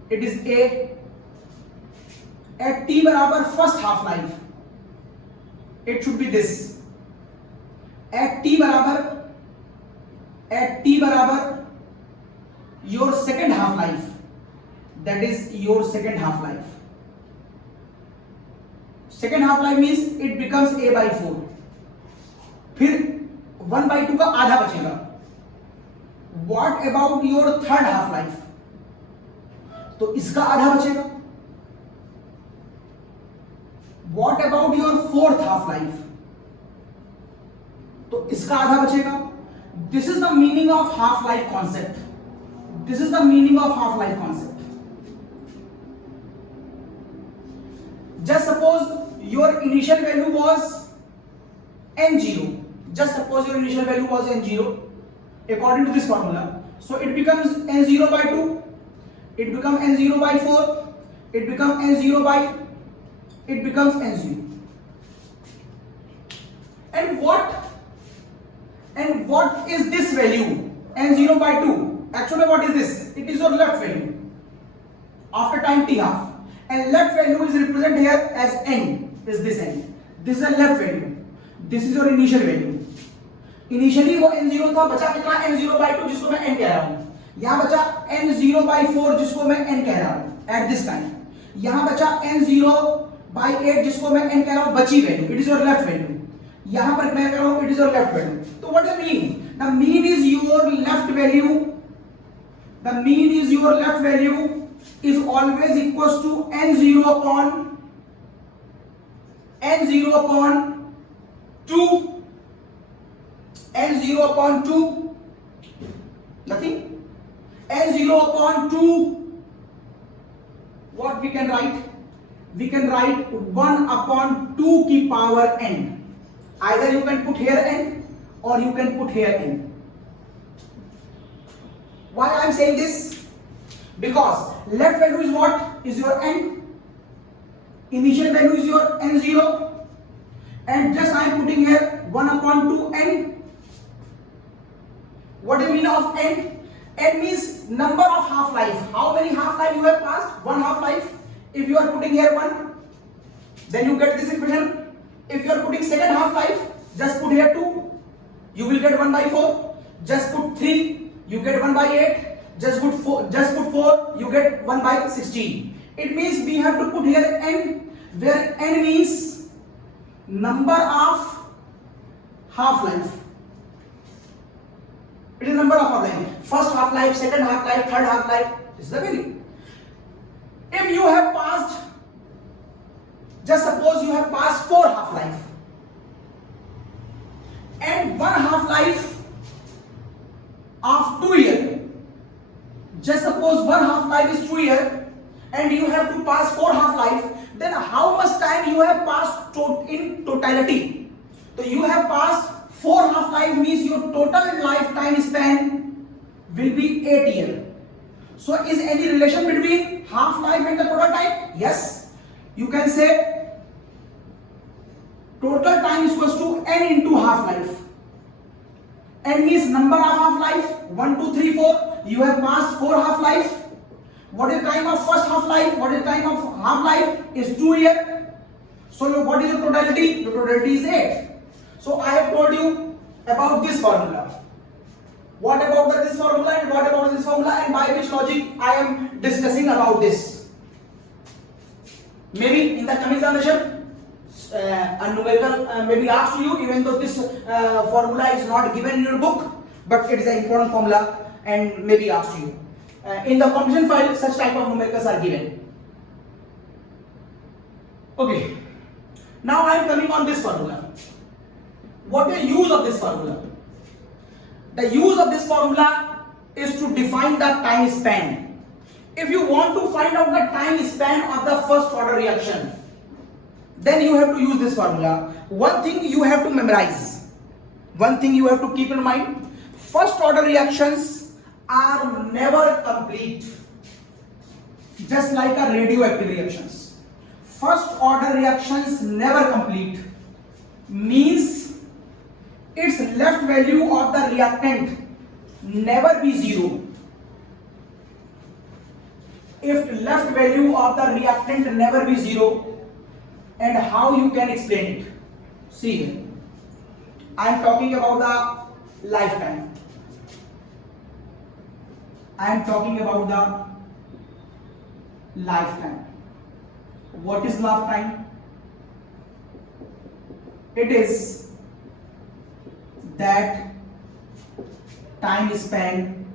it is A. At t बराबर first half life, it should be this. At t बराबर your second half life, that is your second half life. Second half life means it becomes A by 4. फिर 1 by 2 का आधा बचेगा. What about your third half life? तो इसका आधा बचेगा. What about your fourth half life? तो इसका आधा बचेगा. This is the meaning of half life concept. This is the meaning of half life concept. Just suppose your initial value was n0. Just suppose your initial value was n0 according to this formula. So it becomes n0 by 2. It becomes n0 by 4. It becomes n0 by. It becomes n0. And what is this value? n0 by 2. Actually, what is this? It is your left value after time t half, and left value is represented here as n. Is this n? This is a left value. This is your initial value. Initially वो n0 था, बचा कितना n0 by 2 जिसको मैं n कह रहा हूँ. यहाँ बचा n0 by 4 जिसको मैं n कह रहा हूँ at this time. यहाँ बचा n0 by 8 जिसको मैं n कह रहा हूँ बची value. It is your left value. यहाँ पर मैं कह रहा हूँ it is your left value. तो what does it mean? The mean is your left value. The mean is your left value is always equals to n0 upon 2. n0 upon 2. Nothing. n0 upon 2. What we can write? We can write 1 upon 2 की power n. Either you can put here n or you can put here n. Why I am saying this? Because left value is what? Is your n. Initial value is your n0. And just I am putting here 1 upon 2 n. What do you mean of n? N means number of half life. How many half life you have passed? 1 half life. If you are putting here 1, then you get this expression. If you are putting second half life, just put here 2. You will get 1 by 4. Just put 3. You get 1 by 8. Just put 4. You get 1 by 16. It means we have to put here n, where n means number of half life. It is number of half life. First half life, second half life, third half life. This is the value. If you have passed, just suppose you have passed 4 half-life and 1 half-life of 2 years. Just suppose 1 half-life is 2 years and you have to pass 4 half-life, then how much time you have passed in totality? So you have passed 4 half-life, means your total lifetime span will be 8 years. So is any relation between half-life and the total time? Yes. You can say total time is equals to n into half-life. N means number of half-life, 1, 2, 3, 4. You have passed 4 half-life. What is the time of first half-life? What is the time of half-life? Is 2 years. So what is the totality? The totality is 8. So I have told you about this formula. What about this formula and what about this formula, and by which logic I am discussing about this? Maybe in the coming examination, a numerical may be asked to you, even though this formula is not given in your book, but it is an important formula and may be asked to you. In the competition file, such type of numericals are given. Okay. Now I am coming on this formula. What is the use of this formula? The use of this formula is to define the time span. If you want to find out the time span of the first order reaction, then you have to use this formula. One thing you have to memorize, one thing you have to keep in mind: first order reactions are never complete, just like a radioactive reactions. First order reactions never complete, means its left value of the reactant never be 0. If left value of the reactant never be 0, and how you can explain it? See here, I am talking about the lifetime. I am talking about the lifetime. What is lifetime? It is that time span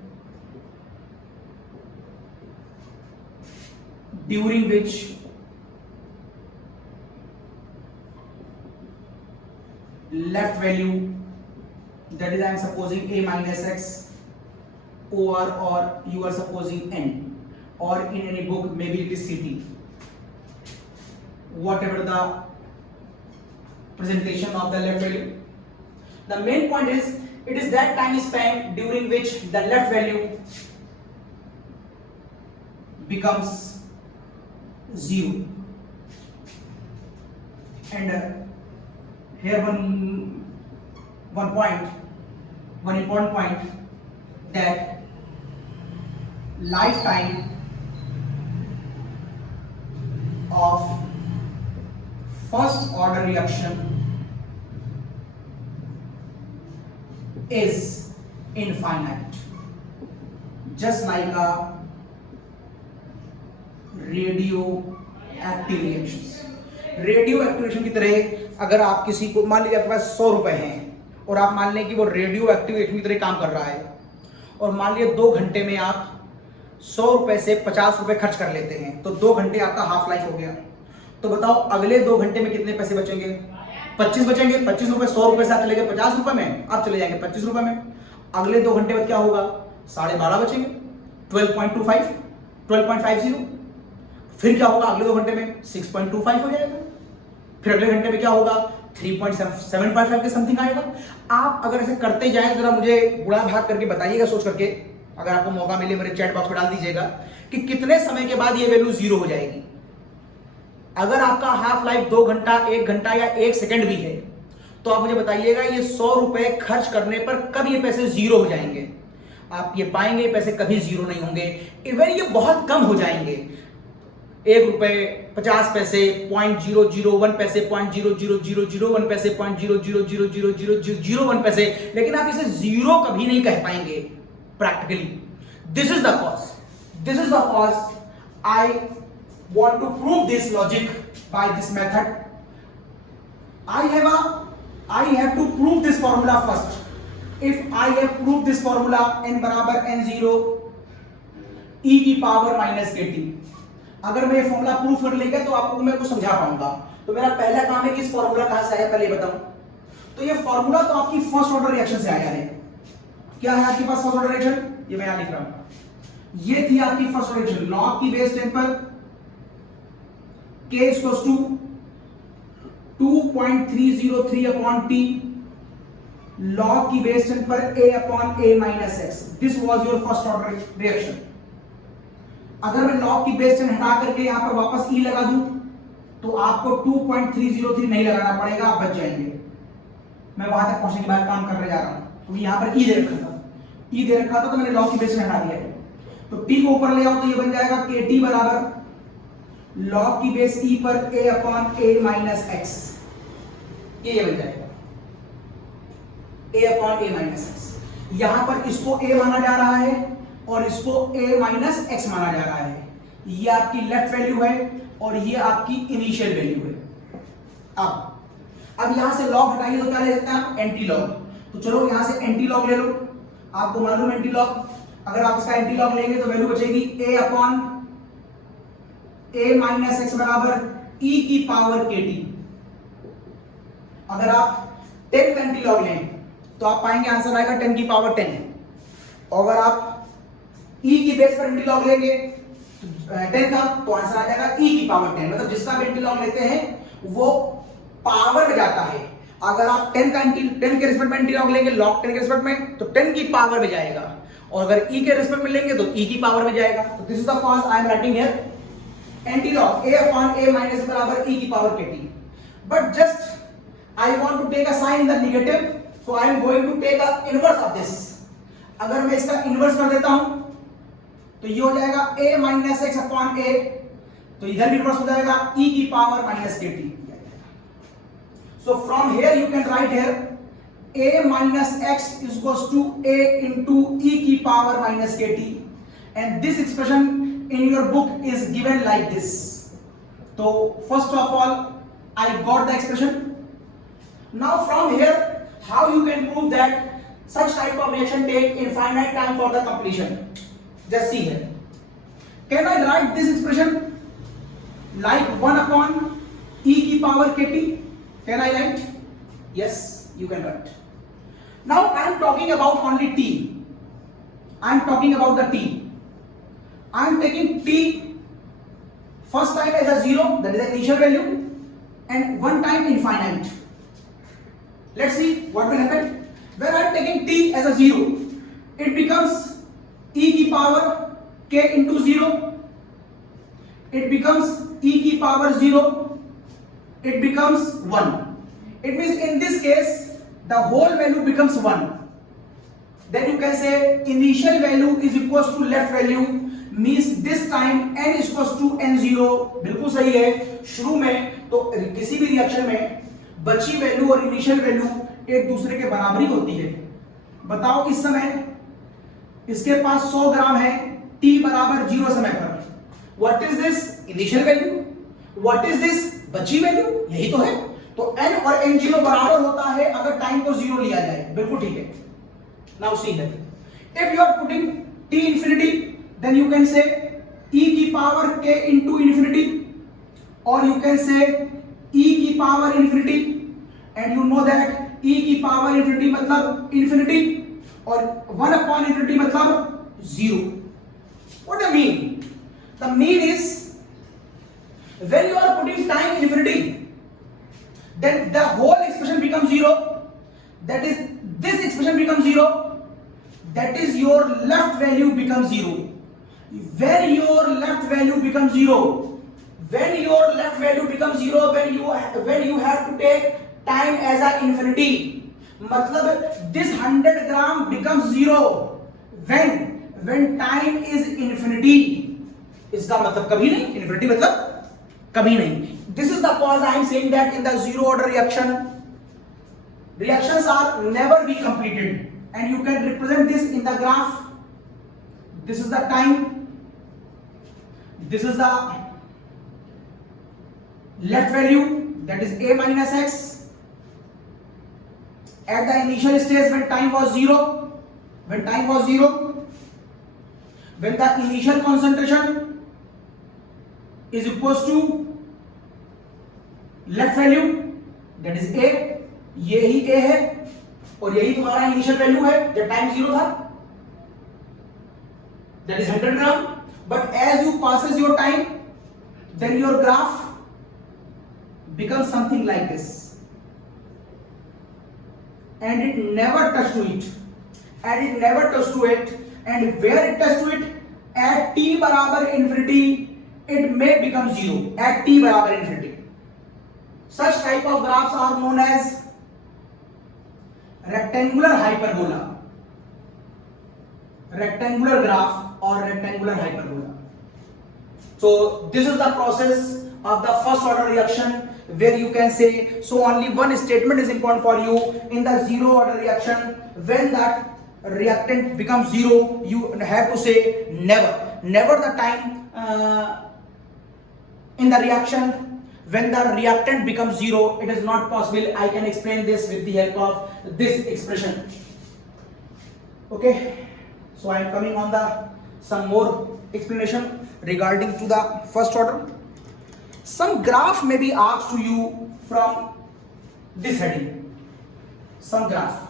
during which left value, that is I am supposing a minus x, or you are supposing n, or in any book maybe it is ct, whatever the presentation of the left value. The main point is, it is that time span during which the left value becomes 0. And here one important point, that lifetime of first order reaction is infinite, just like a radioactive reactions. Radio activation की तरह अगर आप किसी को, मान लीजिए आपके पास 100 रुपए हैं और आप मान लें कि वो रेडियो एक्टिवेशन की तरह काम कर रहा है, और मान लीजिए 2 घंटे में आप 100 रुपए से 50 रुपए खर्च कर लेते हैं, तो 2 घंटे आपका हाफ लाइफ हो गया। तो बताओ अगले 2 घंटे में कितने पैसे बचेंगे? 25 बचेंगे। 25 रुपए, 100 रुपए से आप चले गए 50 रुपए में, आप चले जाएंगे 25 रुपए में। अगले 2 घंटे बाद क्या होगा? 12.5 बचेंगे, 12.25, 12.50। फिर क्या होगा? अगले 2 घंटे में 6.25 हो जाएगा। फिर अगले घंटे में क्या होगा? 3.755 के समथिंग आएगा। आप अगर ऐसे करते जाएं, जरा मुझे गुणा भाग करके बताइएगा सोच करके, अगर आपको मौका मिले मेरे चैट बॉक्स में डाल दीजिएगा कि कितने समय के बाद ये वैल्यू 0 हो जाएगी। अगर आपका हाफ लाइफ 2 घंटा, 1 घंटा या 1 सेकंड भी है, तो आप मुझे बताइएगा ये 100 रुपए खर्च करने पर कब ये पैसे 0 हो जाएंगे। आप ये पाएंगे ये पैसे कभी 0 नहीं होंगे, इवन ये बहुत कम हो जाएंगे। 1 रुपए 50 पैसे, 0.001 पैसे, 0.00001 पैसे, 0.0000001 पैसे, लेकिन आप इसे 0 कभी नहीं कह पाएंगे practically. This is the cause I want to prove this logic by this method. I have to prove this formula first. If I have proved this formula, n बराबर n0 e की पावर माइनस kt, अगर मैं ये formula proof कर लेगा तो आपको मैं कुछ समझा पाऊंगा। तो मेरा पहला काम है कि इस फॉर्मूला कहां से आया पहले बताऊं। तो ये फॉर्मूला तो आपकी फर्स्ट ऑर्डर रिएक्शन से आया है। क्या है आपके पास फर्स्ट ऑर्डर रिएक्शन, ये मैं यहां लिख रहा हूं। ये थी आपकी फर्स्ट ऑर्डर रिएक्शन, लॉग की बेस 10 पर k equals to 2.303 upon t log की बेस 10 पर a upon a minus x. This was your first order reaction. अगर मैं log की बेस 10 हटा करके यहां पर वापस e लगा दूं तो आपको 2.303 नहीं लगाना पड़ेगा, आप बच जाएंगे। मैं वहां तक पहुंचने के बाद काम करने जा रहा हूं, क्योंकि यहां पर e दे रखा था, e दे रखा था तो मैंने log की बेस 10 हटा दिया है। तो t को ऊपर ले आओ तो ये बन जाएगा kt बराबर log की बेस e पर a upon a minus x. ये बन जाएगा a upon a minus x. यहां पर इसको a माना जा रहा है और इसको a माइनस एक्स माना जा रहा है। ये आपकी लेफ्ट वैल्यू है और ये आपकी इनिशियल वैल्यू है। अब यहां से लॉग हटाइए तो क्या ले सकते हैं आप, एंटी लॉग। तो चलो यहां से एंटी लॉग ले लो, आपको मालूम एंटी लॉग, अगर आप इसका एंटी लॉग लेंगे तो वैल्यू बचेगी a upon a minus x बराबर e की पावर kt। अगर आप 10 का एंटी लॉग लें तो आप पाएंगे आंसर आएगा 10 की पावर 10। और अगर आप e की बेस पर एंटी लॉग लेंगे 10 का तो आंसर आ जाएगा e की पावर 10। मतलब जिसका भी एंटी लॉग लेते हैं वो पावर में जाता है। अगर आप 10 के रिस्पेक्ट में एंटी लॉग लेंगे log 10 के रिस्पेक्ट में तो 10 की पावर में जाएगा, और अगर e के रिस्पेक्ट में लेंगे तो e की पावर में जाएगा। तो this is the cause I am writing here antilog a upon a minus बराबर e की power kt। But just I want to take a sign in the negative, so I am going to take a inverse of this. अगर मैं इसका inverse कर देता हूं तो ये हो जाएगा a minus X upon a, तो इधर भी इनवर्स हो जाएगा e की power minus kt। So from here you can write here a minus X equals to a into e की power minus kt, and this expression in your book is given like this. तो first of all I got the expression. Now from here how you can prove that such type of reaction take infinite time for the completion. Just see here. Can I write this expression like 1 upon e की power kt? Can I write? Yes, you can write. Now I am talking about only t. I am talking about the t. I am taking t first time as a 0, that is the initial value, and one time infinite. Let's see what will happen. When I am taking t as a 0, it becomes e की power k into 0. It becomes e की power 0. It becomes 1. It means in this case the whole value becomes 1. Then you can say initial value is equals to left value, means this time n is equals to n0. बिल्कुल सही है। शुरू में तो किसी भी reaction में बची वैल्यू और इनिशियल वैल्यू एक दूसरे के बराबरी होती है। बताओ इस समय इसके पास 100 ग्राम है t बराबर 0 समय पर। What is this initial value, what is this बची वैल्यू, यही तो है। तो n और n0 बराबर होता है अगर टाइम को 0 लिया जाए। बिल्कुल ठीक है। Now see that if you are putting t infinity then you can say e की power k into infinity, or you can say e की power infinity, and you know that e की power infinity मतलब infinity और 1 upon infinity मतलब 0. What do you mean? The mean is when you are putting time infinity, then the whole expression becomes 0. That is, this expression becomes 0. That is, your left value becomes 0. When your left value becomes 0, when your left value becomes 0, when you have to take time as a infinity, मतलब this 100 gram becomes 0 when time is infinity. इसका मतलब कभी नहीं, infinity मतलब कभी नहीं. This is the cause I am saying that in the zero order reaction, reactions are never be completed, and you can represent this in the graph. This is the time, this is the left value, that is a minus x. At the initial stage when time was 0, when the initial concentration is equals to left value that is a, यही ए है और यही तुम्हारा initial value है जब time 0 था, that is 100 gram. But as you passes your time, then your graph becomes something like this, and it never touched to it, and where it touched to it, at t बराबर infinity it may become 0, at t बराबर infinity. Such type of graphs are known as rectangular hyperbola, rectangular graph or rectangular hyperbola. So this is the process of the first order reaction, where you can say, so only one statement is important for you in the zero order reaction. When that reactant becomes 0, you have to say never the time in the reaction when the reactant becomes 0, it is not possible. I can explain this with the help of this expression. Okay, so I am coming on the some more explanation regarding to the first order. Some graph may be asked to you from this heading. Some graph.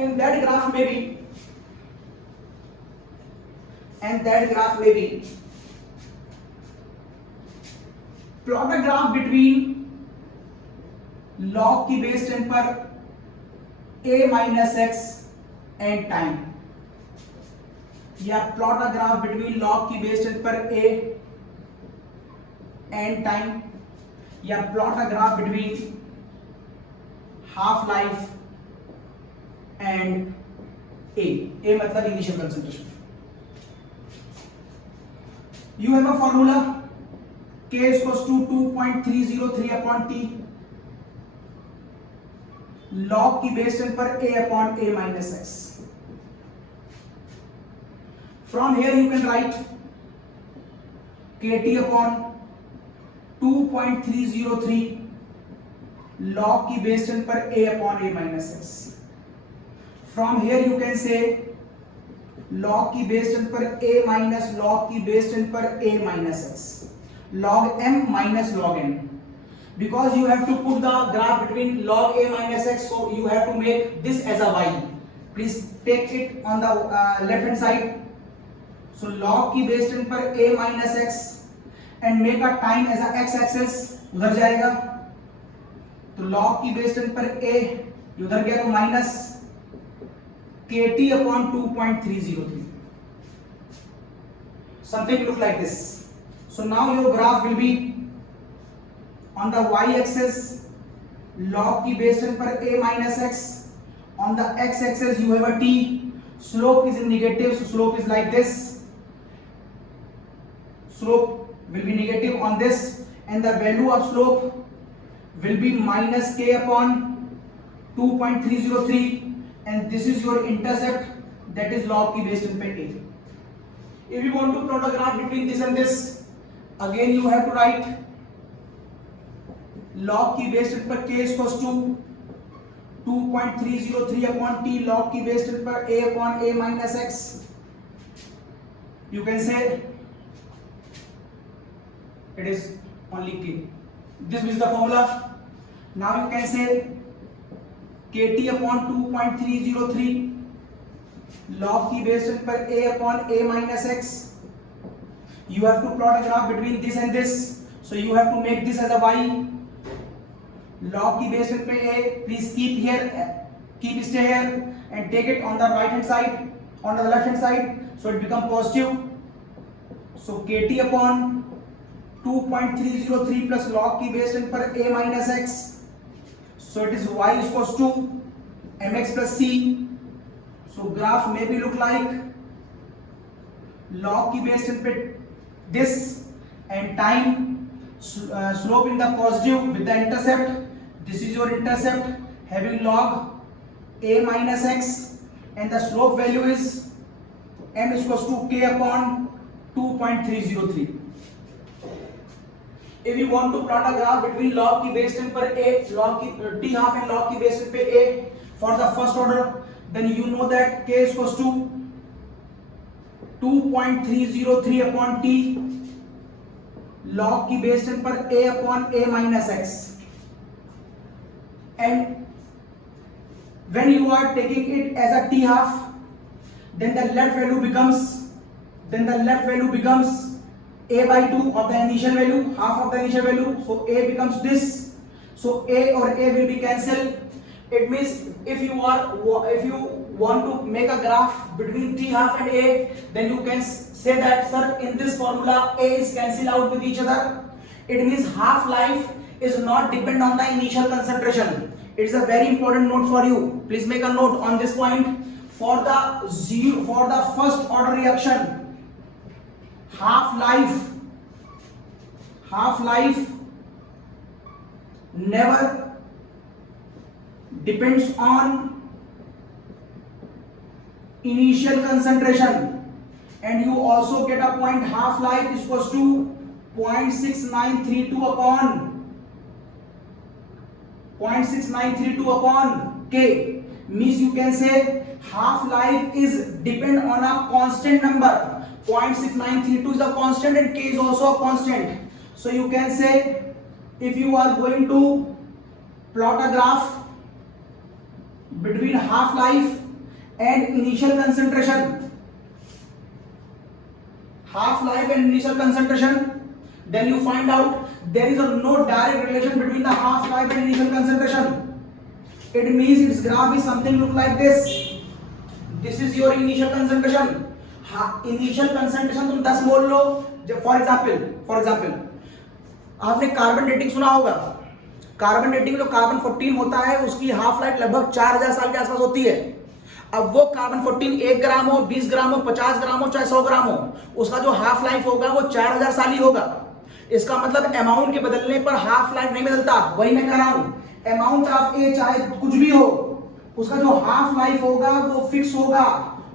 And that graph may be plot a graph between log की base 10 पर a minus x and time, या plot a graph between log की base 10 पर a and time, या plot a graph between half life and a मतलब initial concentration. You have a formula k is equals to 2.303 upon t log की base 10 पर a upon a minus x. From here you can write kt upon 2.303 log की base 10 पर a upon a minus x. From here you can say log की base 10 पर a minus log की base 10 पर a minus x, log m minus log n, because you have to put the graph between log a minus x, so you have to make this as a y. Please take it on the left hand side. So log की base 10 पर a minus x and make a time as a x axis, उधर जाएगा तो log की base 10 पर a उधर गया तो minus kt upon 2.303, something look like this. So now your graph will be on the y axis log की base 10 पर a minus x, on the x axis you have a t, slope is in negative, so slope is like this, slope will be negative on this, and the value of slope will be minus k upon 2.303, and this is your intercept, that is log की base 10 पे a. If you want to plot a graph between this and this, again you have to write log की base 10 पर k is equals to 2.303 upon t log की base 10 पर a upon a minus x. You can say it is only k. This is the formula. Now you can say kt upon 2.303 log की base 10 पर a upon a minus x. You have to plot a graph between this and this, so you have to make this as a y. Log की base 10 पे a, please keep here, keep stay here and take it on the right hand side, on the left hand side, so it become positive. So kt upon 2.303 plus log की base 10 पर a minus x. So it is y is equals to mx plus c. So graph may be look like log की base 10 पे this and time, slope in the positive with the intercept. This is your intercept having log a minus x, and the slope value is m is equals to k upon 2.303. If you want to plot a graph between log की base 10 पर a, log की t half and log की base 10 पे a for the first order, then you know that k is equals to 2.303 upon t log की base 10 पर a upon a minus x. And when you are taking it as a t half, then the left value becomes a by 2 of the initial value, half of the initial value. So a becomes this. So a or a will be cancelled. It means if you want to make a graph between t half and a, then you can say that, sir, in this formula a is cancelled out with each other. It means half life is not depend on the initial concentration. It is a very important note for you. Please make a note on this point. For the first order reaction, half life never depends on initial concentration, and you also get a point half life is equals to 0.6932 upon k. Means you can say half life is depend on a constant number. 0.6932 is a constant and k is also a constant. So you can say, if you are going to plot a graph between half life and initial concentration, then you find out there is no direct relation between the half life and initial concentration. It means its graph is something look like this. This is your initial concentration. Initial concentration तुम 10 मोल लो. For example आपने carbon dating सुना होगा. Carbon dating में जो carbon 14 होता है उसकी half life लगभग 4000 साल के आसपास होती है. अब वो कार्बन 14 1 ग्राम हो, 20 ग्राम हो, 50 ग्राम हो, चाहे 100 ग्राम हो, उसका जो हाफ लाइफ होगा वो 4000 साल ही होगा. इसका मतलब अमाउंट के बदलने पर हाफ लाइफ नहीं बदलता. वही मैं कह रहा हूं, अमाउंट ऑफ ए चाहे कुछ भी हो, उसका जो हाफ लाइफ होगा वो फिक्स होगा.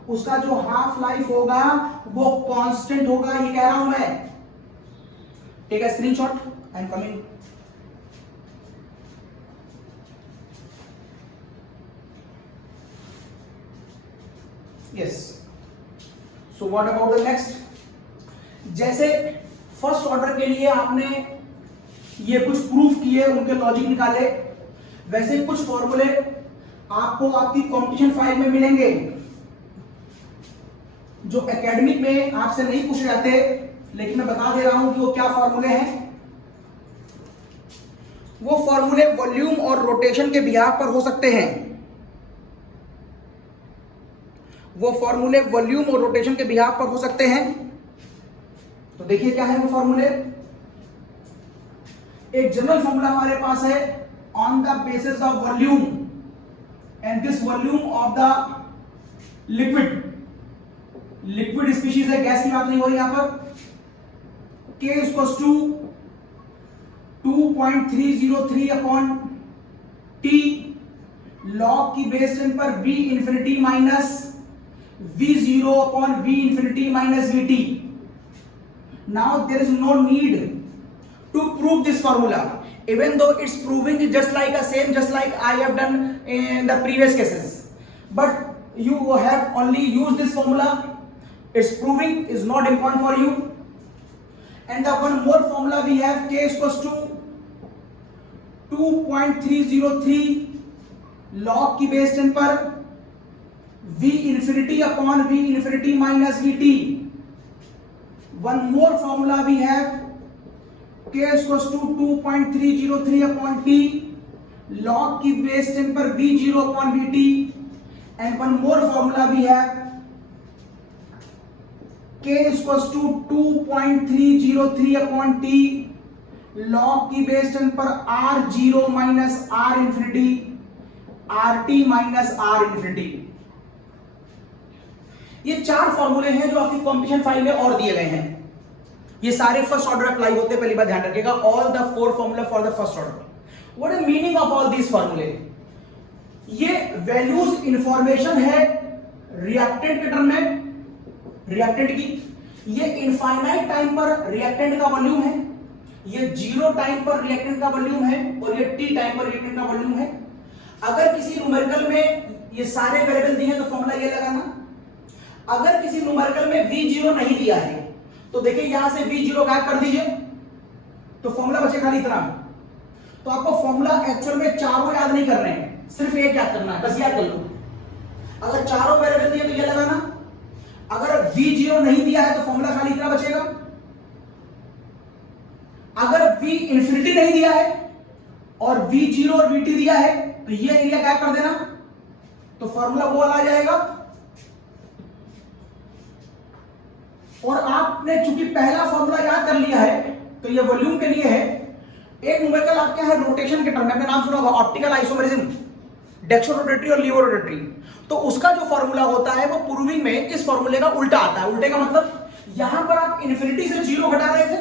उसका जो हाफ लाइफ होगा वो कांस्टेंट होगा. ये कह रहा हूं मैं. Take a screenshot. I am coming. Yes. So what about the next. जैसे फर्स्ट ऑर्डर के लिए आपने ये कुछ प्रूफ किए, उनके लॉजिक निकाले, वैसे कुछ फॉर्मूले आपको आपकी कंपटीशन फाइल में मिलेंगे जो एकेडमिक में आपसे नहीं पूछे जाते, लेकिन मैं बता दे रहा हूं कि वो क्या फॉर्मूले हैं. वो फॉर्मूले वॉल्यूम और रोटेशन के बिहाफ पर हो सकते हैं. तो देखिए क्या है वो फॉर्मूले. एक जनरल फॉर्मूला हमारे पास है, on the basis of volume, and this volume of the liquid species है, गैस की बात नहीं हो रही यहां पर. K is equals to 2.303 upon T log की बेस 10 पर V infinity minus V0 upon V infinity minus VT. Now there is no need to prove this formula, even though it's proving just like I have done in the previous cases, but you have only used this formula. Its proving is not important for you. And the one more formula we have, K is equals to 2.303 log की base 10 पर V infinity upon V infinity minus VT. One more formula we have, K is equals to 2.303 upon T log की base 10 पर V0 upon VT. And one more formula we have, K is equals to 2.303 upon T log की base 10 पर R0 minus R infinity, RT minus R infinity. ये 4 फॉर्मूले हैं जो आपकी competition file में और दिए गए हैं. ये सारे फर्स्ट ऑर्डर अप्लाई होते हैं, पहली बात ध्यान रखिएगा. All the 4 formula for the first order. What is meaning of all these फॉर्मूले? ये वैल्यूज इंफॉर्मेशन है रिएक्टेंट के टर्म में, रिएक्टेंट की. ये इनफाइनाइट टाइम पर रिएक्टेंट का वॉल्यूम है, ये 0 टाइम पर रिएक्टेंट का वॉल्यूम है, और ये t टाइम पर रिएक्टेंट का वॉल्यूम है। अगर किसी न्यूमेरिकल में ये सारे वेरिएबल दिए हैं तो फॉर्मूला ये लगाना। अगर किसी न्यूमेरिकल में v0 नहीं दिया है तो देखिए यहां से v0 गायब कर दीजिए, तो फॉर्मूला बचे खाली इतना। तो आपको फॉर्मूला एक्चुअल में चारों याद नहीं कर रहे हैं, सिर्फ एक याद करना है, बस याद कर लो। अगर चारों वेरिएबल दिए तो ये लगाना, अगर v0 नहीं दिया है तो फॉर्मूला खाली इतना बचेगा। अगर v इंफिनिटी नहीं दिया है और v0 और vt दिया है तो ये एरिया गायब कर देना, तो फॉर्मूला वो वाला आ जाएगा। और आपने चूंकि पहला फॉर्मूला याद कर लिया है तो ये वॉल्यूम के लिए है। एक न्यूमेरिकल आपके है रोटेशन के टर्म में, आपने नाम सुना होगा ऑप्टिकल आइसोमेरिज्म, डेक्सो रोटेटरी और लीवो रोटेटरी। तो उसका जो फॉर्मूला होता है वो प्रूविंग में इस फॉर्मूले का उल्टा आता है। उल्टे का मतलब यहां पर आप इन्फिनिटी से 0 घटा रहे थे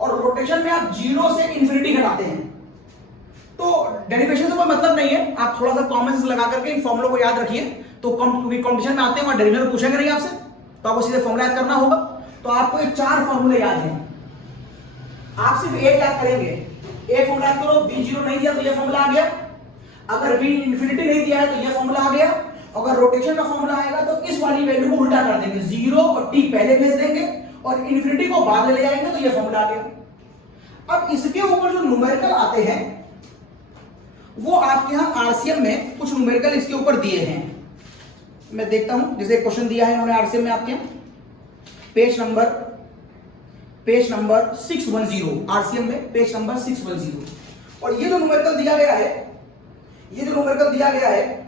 और रोटेशन में आप 0 से इन्फिनिटी घटाते हैं। तो डेरिवेशन से कोई मतलब नहीं है, आप थोड़ा सा कॉमन सेंस लगा करके इन फॉर्मूलों को याद रखिए। तो कॉम्पिटिशन में आते हैं वहां डेरिवेशन पूछेंगे नहीं आपसे, तो आपको सीधे फॉर्मूला याद करना होगा। तो आपको ये 4 फॉर्मूले याद हैं, आप सिर्फ एक याद करेंगे। एक फॉर्मूला याद करो, v0 नहीं दिया तो ये फॉर्मूला आ गया, अगर v इंफिनिटी नहीं दिया है तो ये फॉर्मूला आ गया। अगर रोटेशन का फॉर्मूला आएगा तो इस वाली वैल्यू को उल्टा कर देंगे, 0 और t पहले भेज देंगे और इंफिनिटी को बाद में ले जाएंगे, तो ये फॉर्मूला आ गया। अब इसके ऊपर जो न्यूमेरिकल आते हैं वो आपके यहां आरसीएम में कुछ न्यूमेरिकल इसके ऊपर दिए हैं। मैं देखता हूं, जैसे क्वेश्चन दिया है इन्होंने आरसीएम में आपके पेज नंबर 610, आरसीएम में पेज नंबर 610। और ये जो न्यूमेरिकल दिया गया है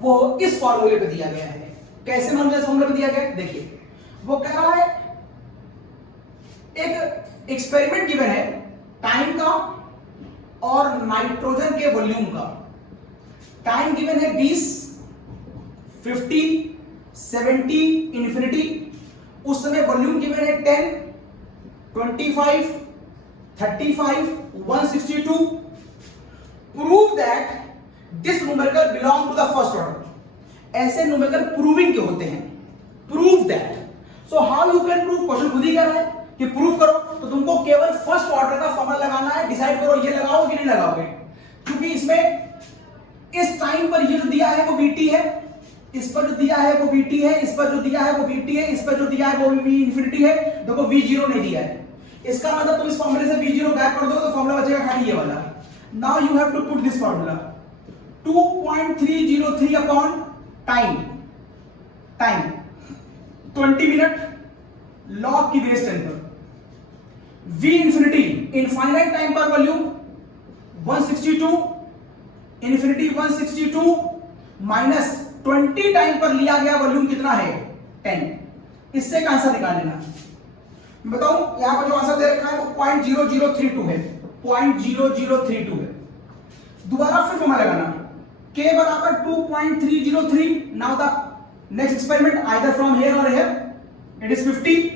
वो इस फॉर्मूले पे दिया गया है। कैसे मालूम इस फॉर्मूले पे दिया गया है? देखिए वो कह रहा है एक एक्सपेरिमेंट गिवन है टाइम का और नाइट्रोजन के वॉल्यूम का। टाइम गिवन है 20, 50, 70, इंफिनिटी। उस समय वॉल्यूम गिवन है 10, 25, 35, 162। Prove that this numerical belong to the first order. ऐसे न्यूमेरिकल प्रूविंग के होते हैं, prove that. So how you can prove? Question खुद ही कह रहा है कि प्रूव करो, तो तुमको केवल फर्स्ट ऑर्डर का फॉर्मूला लगाना है। डिसाइड करो ये लगाओ कि नहीं लगाओगे, क्योंकि इसमें इस टाइम पर ये जो दिया है वो vt है, इस पर जो दिया है वो vt है, इस पर जो दिया है वो vt है, इस पर जो दिया है वो v इंफिनिटी है। देखो v0 नहीं दिया है, इसका मतलब तुम इस फॉर्मूले से v0 गायब कर दो तो फॉर्मूला बचेगा खाली ये वाला। Now you have to put this formula 2.303 upon time 20 minute log की बेस 10 पर। v इंफिनिटी इनफाइनाइट टाइम पर वॉल्यूम 162, इंफिनिटी 162 माइनस 20 टाइम पर लिया गया वॉल्यूम कितना है 10। इससे का आंसर निकाल लेना। मैं बताऊं यहां पर जो आंसर दे रखा है वो 0.0032 है, 0.0032 है। दोबारा फिर फॉर्मूला लगाना, k बराबर 2.303। Now the next experiment either from here और हियर, इट इज 50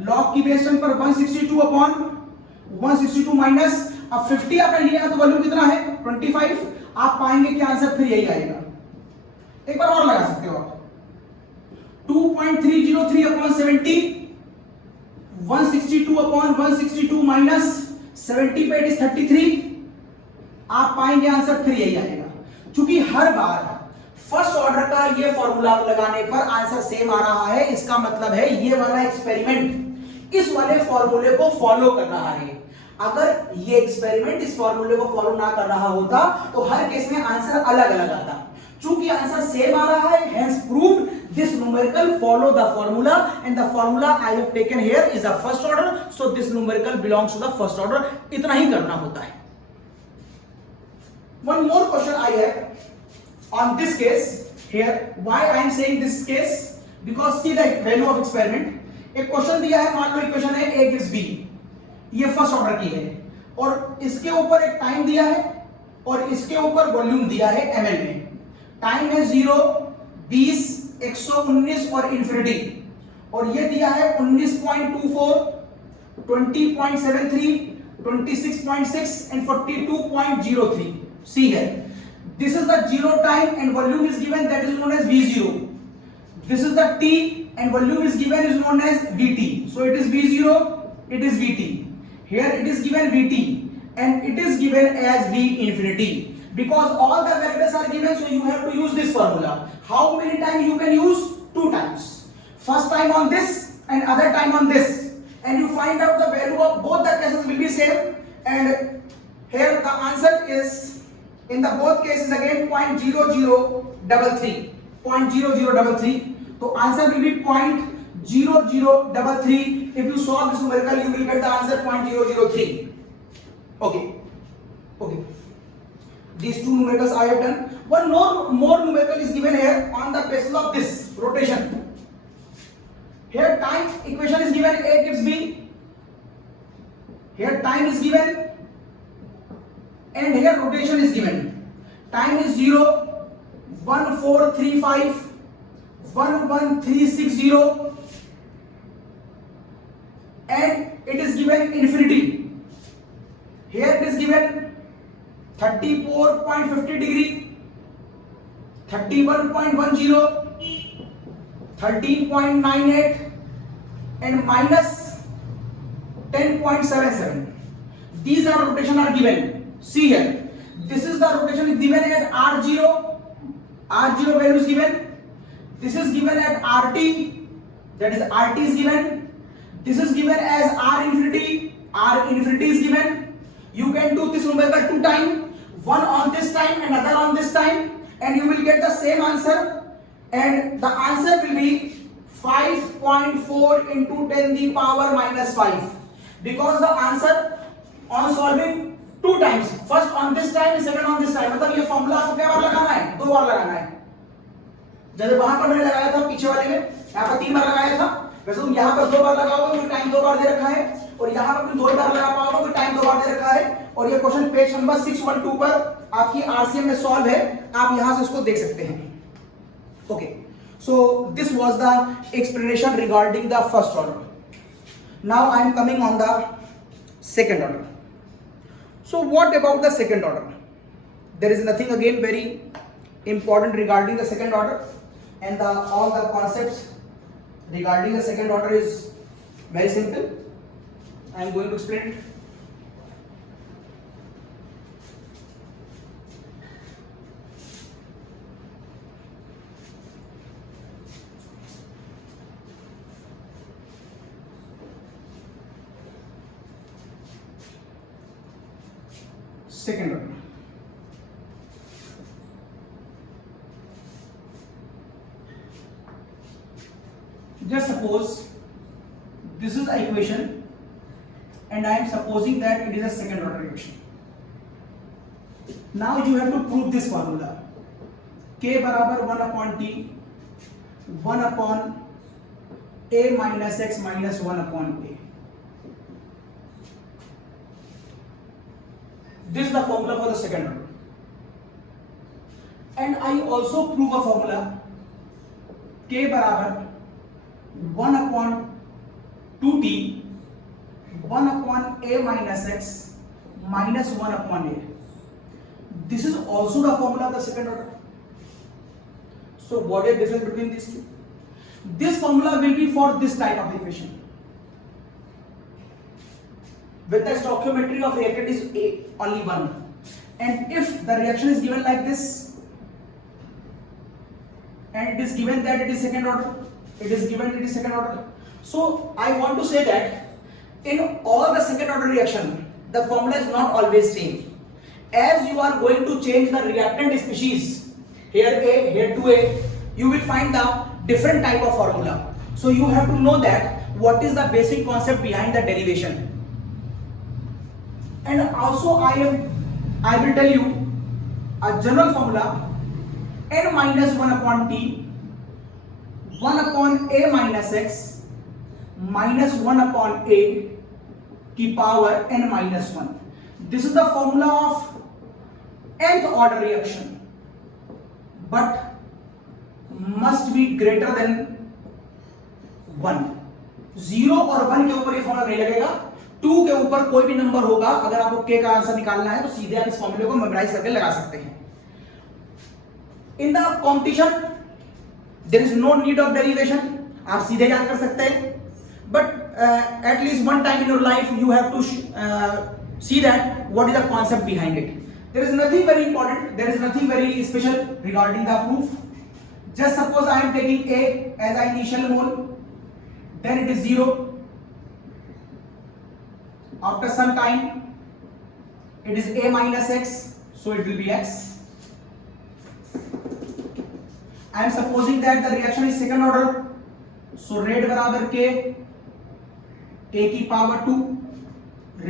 लॉग की बेस 10 पर 162 अपॉन 162 माइनस, अब 50 आपने लिया है तो वॉल्यूम कितना है 25। आप पाएंगे कि आंसर फिर यही आएगा। एक बार और लगा सकते हो आप, 2.303 अपॉन 70, 162 अपॉन 162 माइनस 70 पे इट इज 33। आप पाएंगे आंसर फिर यही आएगा। क्योंकि हर बार फर्स्ट ऑर्डर का ये फॉर्मूला लगाने पर आंसर सेम आ रहा है, इसका मतलब है ये वाला एक्सपेरिमेंट इस वाले फॉर्मूले को फॉलो कर रहा है। अगर ये एक्सपेरिमेंट इस फॉर्मूले को फॉलो ना कर रहा होता तो हर केस में आंसर अलग अलग आता। चूंकि आंसर सेम आ रहा है, hence proved this numerical follow the formula and the formula I have taken here is the first order, so this numerical belongs to the first order। इतना ही करना होता है। One more question I have on this case here. Why I am saying this case? Because see the value of experiment. एक question दिया है, मान लो equation है a gives b, ये फर्स्ट ऑर्डर की है और इसके ऊपर एक टाइम दिया है और इसके ऊपर वॉल्यूम दिया है ml में। टाइम है 0, 20, 119 और इंफिनिटी, और ये दिया है 19.24, 20.73, 26.6 and 42.03। see here, this is the 0 time and volume is given, that is known as v0। this is the t and volume is given is known as Vt. So it is V0, it is Vt. Here it is given Vt and it is given as V infinity. Because all the variables are given, so you have to use this formula. How many times you can use? 2 times. First time on this and other time on this. And you find out the value of both the cases will be same. And here the answer is in the both cases again 0.0033. 0.0033. So answer will be 0.0033. If you solve this numerical, you will get the answer 0.003. Okay. Okay. These two numericals I have done. One more numerical is given here on the basis of this rotation. Here time equation is given, A gives B. Here time is given and here rotation is given. Time is 0, 1435, 11360 and it is given infinity. Here it is given 34.50 degree, 31.10, 13.98 and minus 10.77. These are rotation are given. See here, this is the rotation is given at R0 value is given. This is given at RT, that is RT is given. This is given as R infinity is given. You can do this numerical 2 times, one on this time and another on this time, and you will get the same answer. And the answer will be 5.4 into 10 the power minus 5. Because the answer on solving 2 times, first on this time and second on this time, मतलब ये formula आपको क्या बार लगाना है? 2 बार लगाना है. जैसे वहां पर मैंने लगाया था पीछे वाले में, यहाँ पर 3 बार लगाया था, वैसे तुम यहाँ पर 2 बार लगाओगे क्योंकि टाइम 2 बार दे रखा है, और यहाँ पर तुम 2 बार लगा पाओगे क्योंकि टाइम 2 बार दे रखा है. और ये क्वेश्चन पेज नंबर 612 पर आपकी आरसीएम में सॉल्व है, आप यहाँ से उसको देख सकते हैं. Okay, so this was the explanation regarding the first order. Now I am coming on the second order. So what about the second order? There is nothing again very important regarding the second order, and all the concepts regarding the second order is very simple. I am going to explain it. Second order. Just suppose this is an equation and I am supposing that it is a second order reaction. Now you have to prove this formula. K बराबर 1 upon T, 1 upon A minus X minus 1 upon A. This is the formula for the second order. And I also prove a formula K बराबर 1 upon 2T, 1 upon A minus X minus 1 upon A. This is also the formula of the second order. So what is the difference between these two? This formula will be for this type of equation. With the stoichiometry of reactant is only 1. And if the reaction is given like this, and it is given that it is second order, it is given it is second order. So I want to say that in all the second order reaction, the formula is not always same. As you are going to change the reactant species, here A, here 2A, you will find the different type of formula. So you have to know that what is the basic concept behind the derivation. And also I will tell you a general formula n minus 1 upon T, 1 upon A minus X minus 1 upon A की power n minus 1. This is the formula of nth order reaction, but must be greater than 1. 0 और 1 के ऊपर ये formula नहीं लगेगा. 2 के ऊपर कोई भी नंबर होगा, अगर आपको k का आंसर निकालना है तो सीधे आप इस फॉर्मूले को मेमोराइज करके लगा सकते हैं. In the competition, there is no need of derivation. आप सीधे याद कर सकते हैं, but at least one time in your life you have to see that what is the concept behind it. There is nothing very important, there is nothing very special regarding the proof. Just suppose I am taking A as an initial mole, then it is 0. After some time it is A minus X, so it will be X. I am supposing that the reaction is second order, so rate बराबर K A की power 2.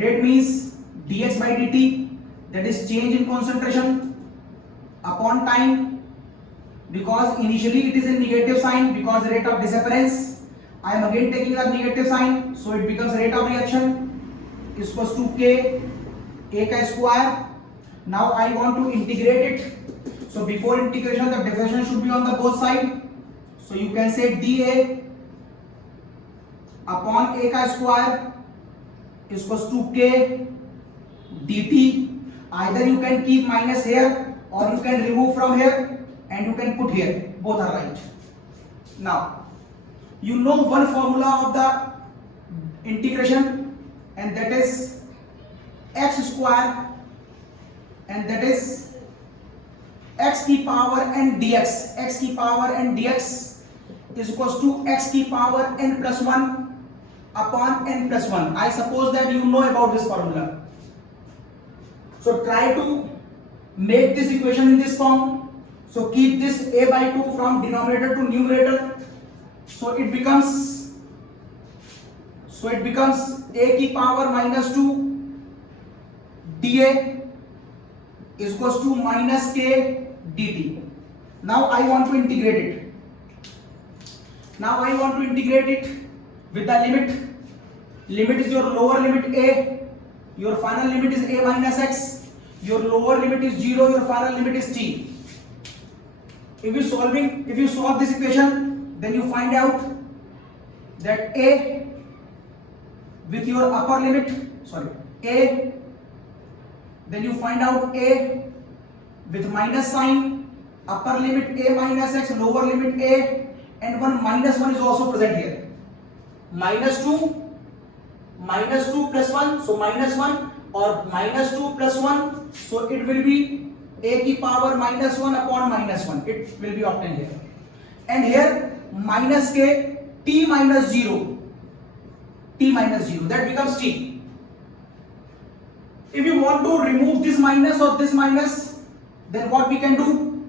Rate means dx by dt, that is change in concentration upon time, because initially it is a negative sign because rate of disappearance. I am again taking the negative sign, so it becomes rate of reaction is equals to K A का square. Now I want to integrate it. So before integration the differential should be on the both side. So you can say dA upon A का square is equals to K dt. Either you can keep minus here or you can remove from here and you can put here. Both are right. Now you know one formula of the integration, and that is x square, and that is x की power n dx. X की power n dx is equals to x की power n plus 1 upon n plus 1. I suppose that you know about this formula. So try to make this equation in this form. So keep this a by 2 from denominator to numerator. So it becomes a की power minus 2 dA is equals to minus K dt. Now I want to integrate it. With the limit. Limit is your lower limit A, your final limit is A minus X, your lower limit is 0, your final limit is T. If you solve this equation, then you find out that A with your upper limit, A, then you find out A with minus sign, upper limit A minus X, lower limit A, and one minus 1 is also present here. Minus 2 plus 1, so minus 1, or minus 2 plus 1, so it will be A की power minus 1 upon minus 1. It will be obtained here. And here minus K, T minus 0, that becomes T. If you want to remove this minus or this minus, then what we can do?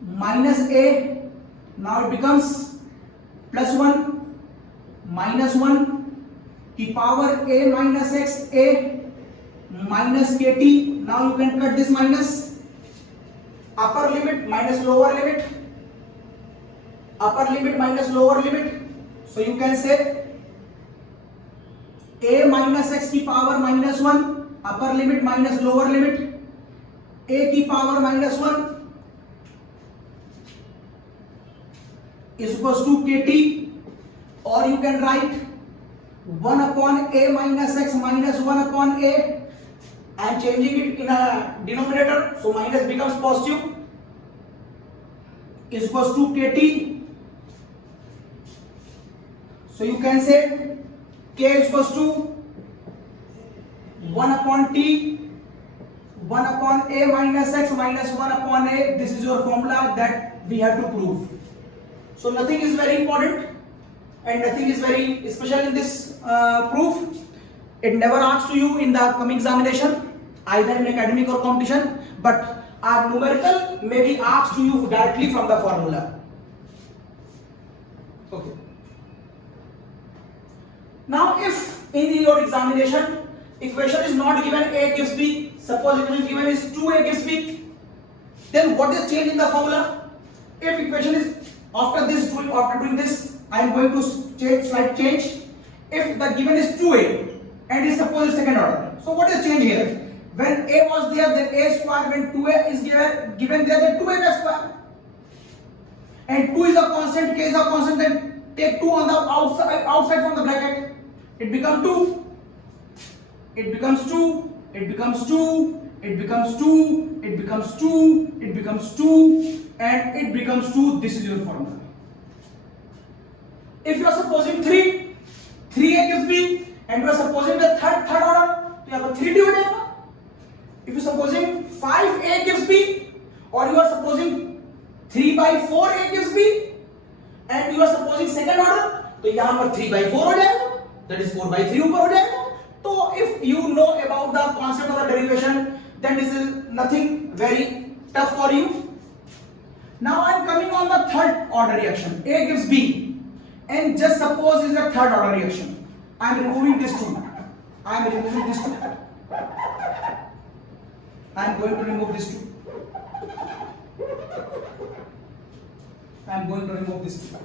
Minus A, now it becomes plus 1, minus 1 की power A minus X, A minus KT. Now you can cut this minus. Upper limit minus lower limit. Upper limit minus lower limit. So you can say A minus X की power minus 1. Upper limit minus lower limit. A की power minus 1 is equals to KT. Or you can write 1 upon A minus X minus 1 upon A. I am changing it in a denominator, so minus becomes positive, is equals to KT. So you can say K is equals to 1 upon T, 1 upon A minus X minus 1 upon A. This is your formula that we have to prove. So nothing is very important and nothing is very special in this proof. It never asks to you in the coming examination, either in academic or competition, but our numerical may be asked to you directly from the formula. Okay. Now if in your examination equation is not given A gives B, suppose equation given is 2A gives B, then what is change in the formula? If equation is after doing this, I am going to slight change. If the given is 2A and is suppose second order, so what is change here? When A was there, then A square. When 2A is given there, then 2A square. And 2 is a constant, K is a constant, then take 2 on the outside from the bracket. It becomes 2. It becomes 2. It becomes 2. It becomes 2. It becomes 2. It becomes 2. And it becomes 2. This is your formula. if you are supposing 3a gives b and you are supposing the third order, तो यहाँ पर 3d हो जाएगा. If you supposing 5a gives b or you are supposing 3/4a gives b and you are supposing second order, तो यहाँ पर 3/4 हो जाएगा, that is 4/3 ऊपर हो जाएगा. तो if you know about the concept of the derivation, then this is nothing very tough for you. Now I am coming on the third order reaction. A gives b and just suppose is a third order reaction. I am removing this two. I am removing this two. I am going to remove this two. I am going to remove this two.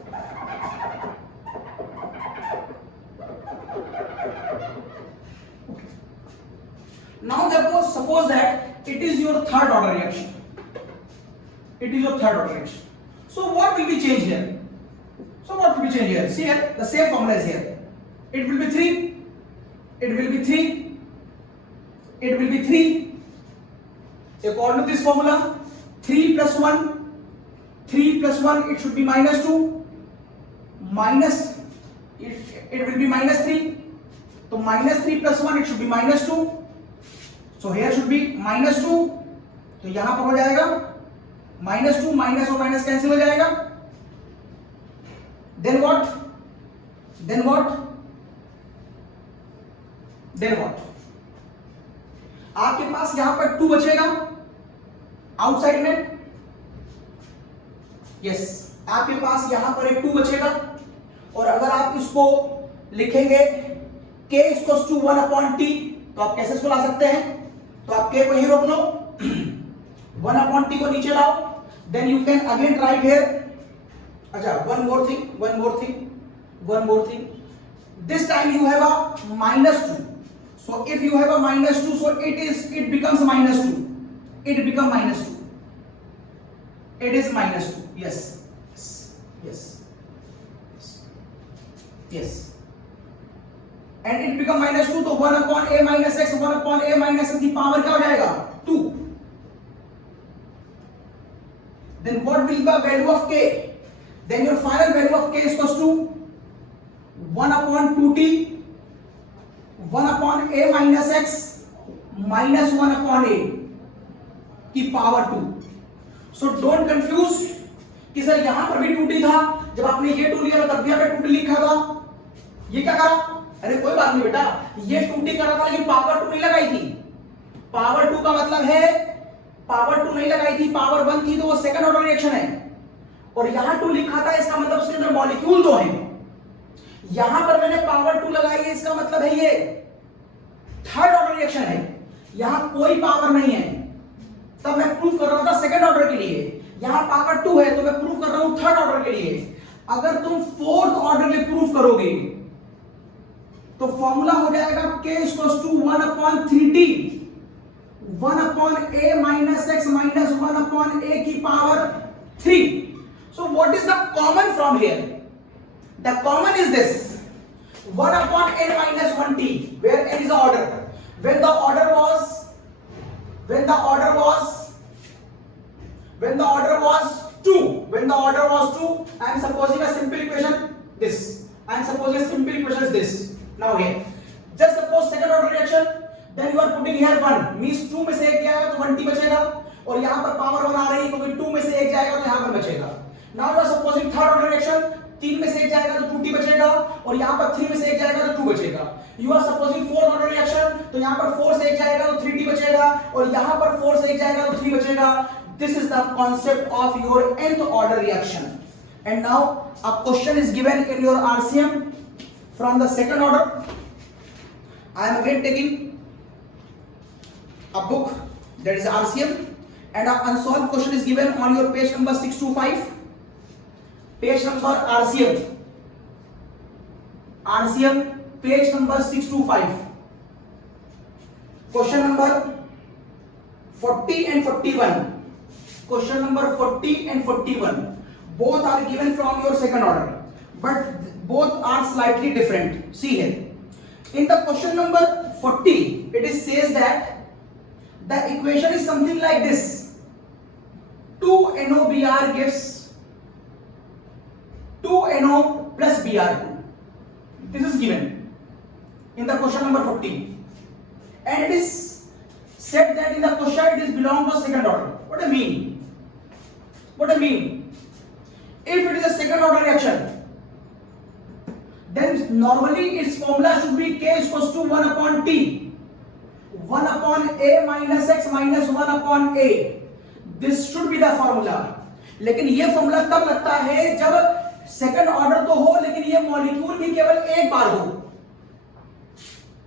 Okay. Now therefore suppose that it is your third order reaction. It is your third order reaction. So what will be changed here? So what will be changed here? See here, the same formula is here. It will be 3. It will be 3. It will be 3. According to this formula, 3 plus 1. 3 plus 1, it should be minus 2. Minus, it will be minus 3. So minus 3 plus 1, it should be minus 2. So here should be minus 2. तो यहां पर हो जाएगा minus 2, minus और minus cancel हो जाएगा. Then what? Then what? Then what? आपके पास यहां पर 2 बचेगा आउटसाइड में. यस, आपके पास यहां पर एक 2 बचेगा और अगर आप इसको लिखेंगे k इक्वल्स टू 1/t, तो आप कैसे इसको ला सकते हैं? तो आप k को यहीं रोक लो, 1/t को नीचे लाओ, then you can again write here. अच्छा, one more thing. This time you have a minus 2. So if you have a minus 2, so it becomes minus 2. It becomes minus 2. It is minus 2. Yes. And it become minus 2, तो 1/a minus x, 1/a minus x की power क्या हो जाएगा? 2. Then what will be the value of k? Then your final value of k is equals to 1/2t, 1/a minus x minus 1/a की power 2. So don't confuse कि sir यहां पर भी 2t था, जब आपने ये 2 लिया तब भी आपने 2t लिखा था. ये क्या करा? अरे कोई बात नहीं बेटा, ये 2t करा था लेकिन पावर 2 नहीं लगाई थी. पावर 2 का मतलब है पावर 2 नहीं लगाई थी, पावर 1 थी, तो वो सेकंड ऑर्डर रिएक्शन है. और यहां 2 लिखा था, इसका मतलब उसके अंदर मॉलिक्यूल 2 हैं. यहां पर मैंने पावर 2 लगाई है, इसका मतलब है ये थर्ड ऑर्डर रिएक्शन है. यहां कोई पावर नहीं है, तब मैं प्रूफ कर रहा था सेकंड ऑर्डर के लिए. यहां पावर 2 है तो मैं प्रूफ कर रहा हूं थर्ड ऑर्डर के लिए. अगर तुम फोर्थ ऑर्डर के प्रूफ करोगे तो फॉर्मूला हो जाएगा k equals to 1/3t, 1/a minus x minus 1/a की power 3. So what is the common from here? The common is this 1/n minus 1t, where n is the order. When the order was 2, I am supposing a simple equation this. I am supposing a simple equation is this. Now here, just suppose second order reaction, then you are putting here 1, means 2 में से 1 जाएगा तो 1t बचेगा, और यहाँ पर power 1 आ रही है क्योंकि 2 में से 1 जाएगा तो यहाँ पर बचेगा. Now you are supposing third order reaction, 3 में से 1 जाएगा तो 2t बचेगा, और यहाँ पर 3 में से 1 जाएगा तो 2 बचेगा. You are supposing fourth order reaction, तो यहाँ पर 4 से 1 जाएगा तो 3t बचेगा, और यहाँ पर 4 से 1 जाएगा तो 3 बचेगा. This is the concept of your nth order reaction. And now a question is given in your RCM from the second order. I am again taking a book that is RCM, and an unsolved question is given on your page number 625. Page number RCM page number 625. Question number 40 and 41. Question number 40 and 41. Both are given from your second order, but both are slightly different. See here. In the question number 40, it is says that the equation is something like this. 2 NOBr gives 2NO plus Br2. This is given in the question number 14, and it is said that in the question it is belong to second order. What I mean? What I mean? If it is a second order reaction, then normally its formula should be K is equals to 1 upon T, 1 upon A minus X minus 1 upon A. This should be the formula. लेकिन ये formula तब लगता है जब second order तो हो, लेकिन ये मॉलिक्यूल भी केवल एक बार हो।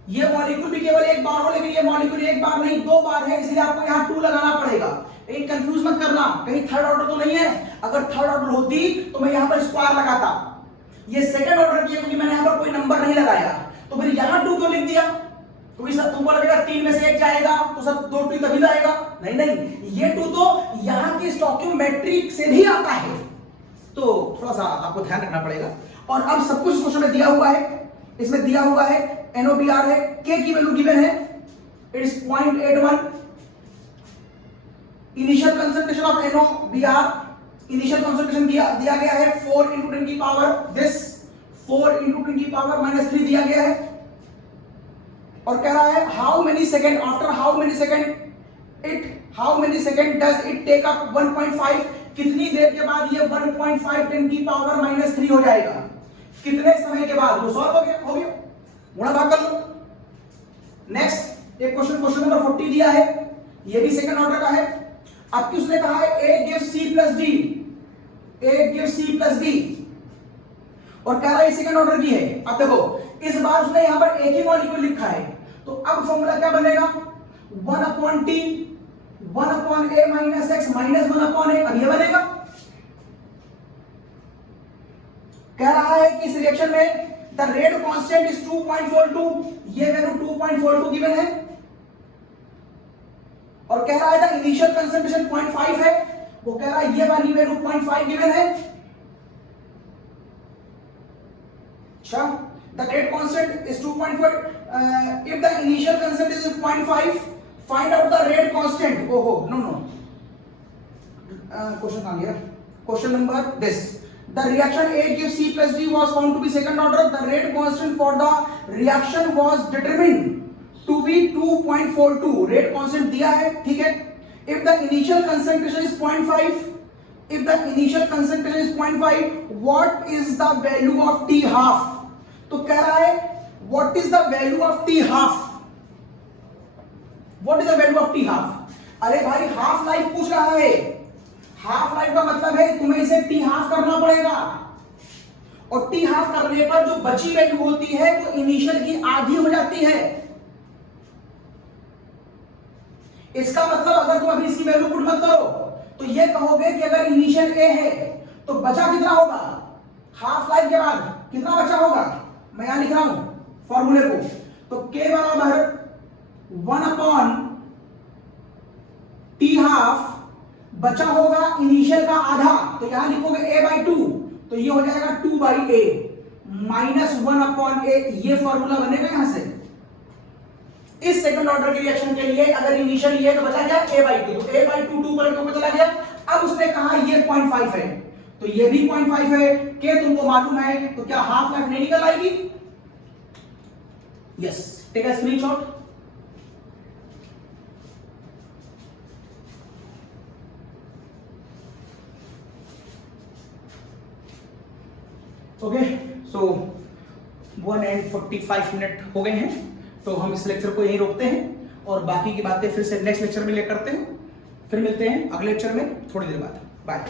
ये मॉलिक्यूल भी केवल एक बार हो, लेकिन ये मॉलिक्यूल एक बार नहीं 2 बार है, इसलिए आपको यहाँ 2 लगाना पड़ेगा। कहीं कंफ्यूज मत करना, कहीं थर्ड ऑर्डर तो नहीं है। अगर थर्ड ऑर्डर होती तो मैं यहाँ पर स्क्वायर लगाता। ये सेकंड ऑर्डर की है क्योंकि मैंने यहाँ पर कोई नंबर नहीं लगाया, तो फिर यहाँ 2 क्यों लिख दिया? क्योंकि सर तुमको लगेगा 3 में से 1 जाएगा तो सर 2 2 तभी जाएगा। नहीं नहीं, ये 2 तो यहाँ की स्टोइकियोमेट्रिक से भी आता है, तो थोड़ा सा आपको ध्यान रखना पड़ेगा। और अब सब कुछ क्वेश्चन में दिया हुआ है, इसमें दिया हुआ है NOBr है, K की वैल्यू गिवन है, it is 0.81। Initial concentration of NOBr, initial concentration दिया गया है 4 into 10 की पावर दिस 4 into 10 की पावर -3 दिया गया है। और कह रहा है how many second, after how many second does it take up 1.5, कितनी देर के बाद ये 1.5 10 की पावर -3 हो जाएगा, कितने समय के बाद? वो सॉल्व हो गया, गुणा भाग कर लो। नेक्स्ट एक क्वेश्चन नंबर 40 दिया है, ये भी सेकंड ऑर्डर का है। अब की उसने कहा है A gives C plus D, A gives C plus D, और कह रहा है सेकंड ऑर्डर की है। अब देखो इस बार उसने यहां पर एक ही मॉलिक्यूल लिखा है, तो अब फॉर्मूला क्या बनेगा? 1 upon T, 1 upon A minus X minus 1 upon A। अब ये बनेगा। कह रहा है कि इस रिएक्शन में द रेट कांस्टेंट इज 2.42, ये वैल्यू 2.42 गिवन है, और कह रहा है द इनिशियल कंसंट्रेशन 0.5 है, वो कह रहा है ये वाली वैल्यू 0.5 गिवन है। अच्छा, the rate constant is 2.4, if the initial concentration is 0.5 find out the rate constant. ओहो नो क्वेश्चन कहां गया? Question number this, the reaction A gives C plus D was found to be second order, the rate constant for the reaction was determined to be 2.42, rate constant दिया है, ठीक है। if the initial concentration is 0.5, if the initial concentration is 0.5, what is the value of T half? तो कह रहा है what is the value of T half? what is the value of T half? अरे भाई half life पूछ रहा है, half life का मतलब है तुम्हें इसे टी हाफ करना पड़ेगा, और टी हाफ करने पर जो बची वैल्यू होती है वो इनिशियल की आधी हो जाती है। इसका मतलब अगर तुम अभी इसकी वैल्यू पुट मत करो तो ये कहोगे कि अगर इनिशियल ए है तो बचा कितना होगा हाफ लाइफ के बाद, कितना बचा होगा? मैं यहां लिख रहा हूं फॉर्मूले को, तो के बराबर 1 upon टी हाफ, बचा होगा इनिशियल का आधा, तो यहां लिखोगे A/2, तो ये हो जाएगा 2/A माइनस 1 upon A, ये फॉर्मूला बनेगा यहां से। इस सेकंड ऑर्डर के रिएक्शन के लिए अगर इनिशियल ये तो बचा गया A/2, तो A/2 2 पर 2 पे चला गया। अब उसने कहा ये 0.5 है, तो ये भी 0.5 है, के तुमको मालूम है, तो क्या हाफ लाइफ नहीं निकल आएगी? Yes, take a screenshot. Okay, so 1:45 हो गए हैं, तो हम इस लेक्चर को यहीं रोकते हैं और बाकी की बातें फिर से नेक्स्ट लेक्चर में ले करते हैं। फिर मिलते हैं अगले लेक्चर में थोड़ी देर बाद। बाय।